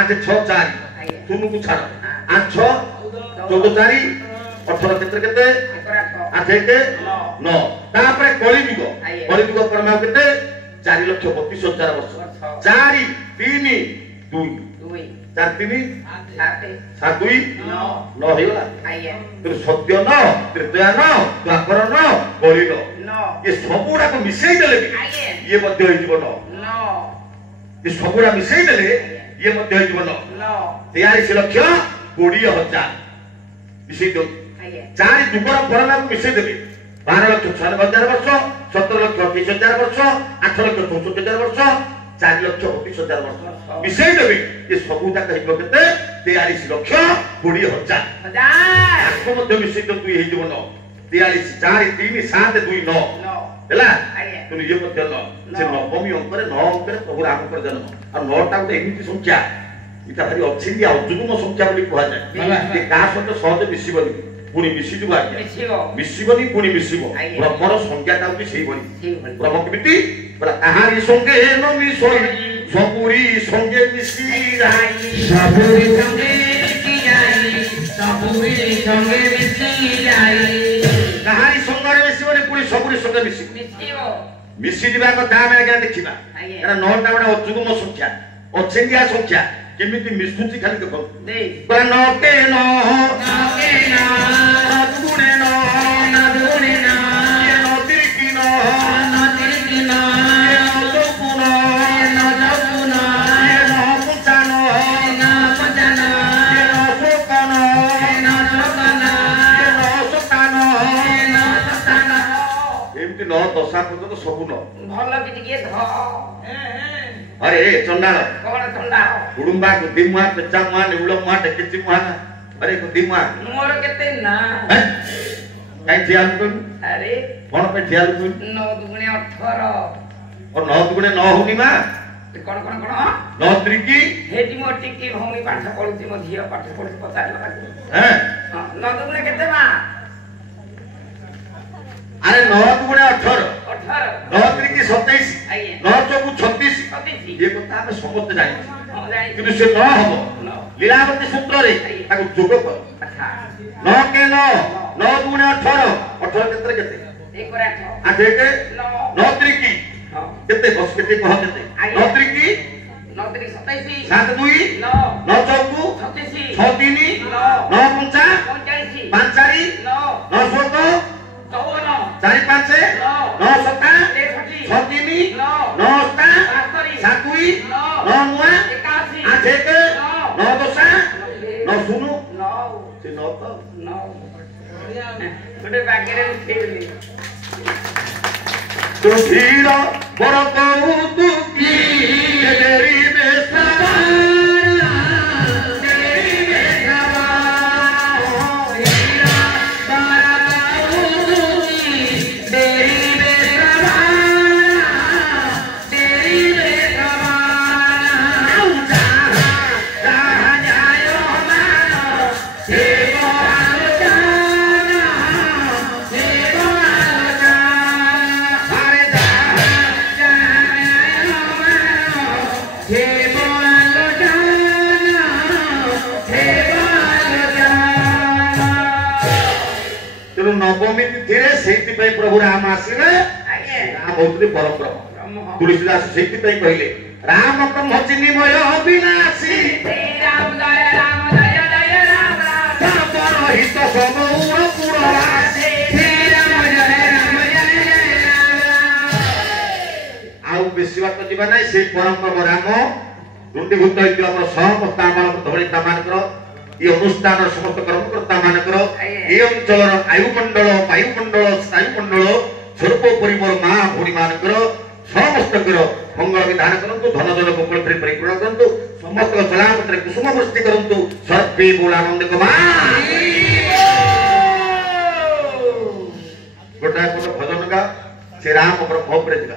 8 6 4 आइए तुम को छाड़ 8 6 14 4 18 केते केते 8 1 9 तापर कलि जुग परमाणु केते 4,32,000 वर्ष 4 3 2 4 3 7 2 9 हेला आइए तो सत्य न त्रेतया न द्वापर न कलि न ये सबुडा को मिसई देले ये मध्य होई जीवन ये सबुरा मिसई देले ये मध्य होई जीवन 43 लक्ष 20,000 मिसई दो 4 जुगर परना को मिसई देबे 12 लक्ष 96,000 वर्ष 17 लक्ष 28,000 वर्ष 8 लक्ष 64,000 वर्ष 4 लक्ष 32,000 वर्ष मिसई देबे ये सबु तक हिबो केते 43 लक्ष 20,000 आको मध्य मिसई दो तू हे जीवन 43 4 3 7 2 9 ହେଲା ତୁ ନିଜେ ମଧ୍ୟ ନ ସେ ନବମୀ ଅଙ୍କରେ 9 ଅଙ୍କରେ ପ୍ରଭୁ ରାମଙ୍କର ଜନ୍ମ ଆଉ 9ଟା ଗୋଟେ ଏମିତି ସଂଖ୍ୟା ଏଟା ଭାରି ଅଛିନ୍ତି ଆଉ ଯୁଗ୍ମ ସଂଖ୍ୟା ବୋଲି କୁହାଯାଏ ଯେ କାହା ସହିତ ସହଜ ମିଶିବନି ପୁଣି ମିଶିଯିବ ଆଜ୍ଞା ମିଶିବନି ପୁଣି ମିଶିବ ବ୍ରହ୍ମର ସଂଖ୍ୟାଟା ହେଉଛି ସେଇଭଳି ବ୍ରହ୍ମ କେମିତି ବୋଲା କାହାରି ସଙ୍ଗେ ନ ମିଶଇ ସବୁରି ସଙ୍ଗେ ମିଶି ଯାଇ ସବୁରି ସଙ୍ଗେ ମିଶି ଯାଇ ସବୁରି ସଙ୍ଗେ ମିଶି ଯାଇ କାହାରି ସଙ୍ଗରେ ମିଶିବନି ପୁଣି ସବୁରି ସଙ୍ଗେ ମିଶିବ ମିଶି ଯିବା କଥା ଆମେ ଆଜ୍ଞା ଦେଖିବା ଏଟା 9ଟା ଗୋଟେ ଅଯୁଗ୍ମ ସଂଖ୍ୟା ଅଛିନ୍ଦିଆ ସଂଖ୍ୟା କେମିତି ମିଶୁଛି ଖାଲି ଦେଖ ପୁରା ନକେ ନ ନଦୁଗୁଣେ ନ ନଦିରିକି ନ ନଦପୁନ ନପୁଞ୍ଚାନ ନଶୋକନ ନଶୋକାନ ଏମିତି 9 ଦଶା ପର୍ଯ୍ୟନ୍ତ ସବୁ ନ ଭଲ କିଛି କିଏ ଧ अरे चंडाल कौन चंडाल गुडुंबा गुदिमुआ पेचामुआ निउलमुआ टेकेचिमुआ अरे गुदिमुआ मोर केते ना काई थियाल को अरे कोन पे थियाल को 9 दुगुणे 18 और 9 दुगुणे 9 होनी मा कोन 9 त्रिकी हेटी मो टिकी भौमी पाठ पढुची मो धियो पाठ पढुची पचार लगा हैं 9 दुगुणे केते मा अरे 9 दुगुणे 18 9 त्रिकी 27 9 चौकु 36 ये কথা ଆମେ ସମସ୍ତେ ଜାଣିଛୁ କିନ୍ତୁ ସେ ନ ହବ लीलावती सूत्र रे ताको जोग कर 9 के 9 9 दुगुणे 18 18 केते केते 1 पर 8 8 9 त्रिकी केते बस केते कह केते 9 त्रिकी 9 त्रिकी 27 7 2 9 चौकु 36 6 3 9 पंचा 85 5 4 9 16 54 4 5 9 7 6 3 9 7 2 9 9 8 1 9 10 9 सुनु 9 से 9 तो 9 गोटे बागेरे उठेली तू धीर बड़ कौतु की तेरी बेसवा तेरी बेसवा हीरा बड़ कौतु की तेरी बेसवा तेरी बेसवा जहाँ जायो मानो हे बोल जाना हे बोल जाना अरे जहाँ जायो मानो हे बोल जाना हे बोल जाना तेरो नवमी तिथिरे सेति पई प्रभु राम आसीले राम होतरी परब्रह्म तुलसीदास सेति पई कहले राम ब्रह्म चिन्मय अविनाशी राम जय राम हित समूह पुरवासी राम जय आउ बेसी बात जीवा नाही से परम राम रुंडीभूत होइति हमर समस्त आमल धरिता मानकर ई अनुष्ठान समस्त कर्मकर्ता मानकर ई अंचलर आयुमंडल वायुमंडल स्नायुमंडल सर्वोपरि मोर मां भूणी मानकर समस्तकर मंगल विधान करंतु धन जन मंगल परिपूर्ण करंतु समस्त सलामत रे कुसुम वृष्टि करंतु सर्वे बोलानंद कमा गोटा को भजन का श्री राम ब्रह्म प्रेज का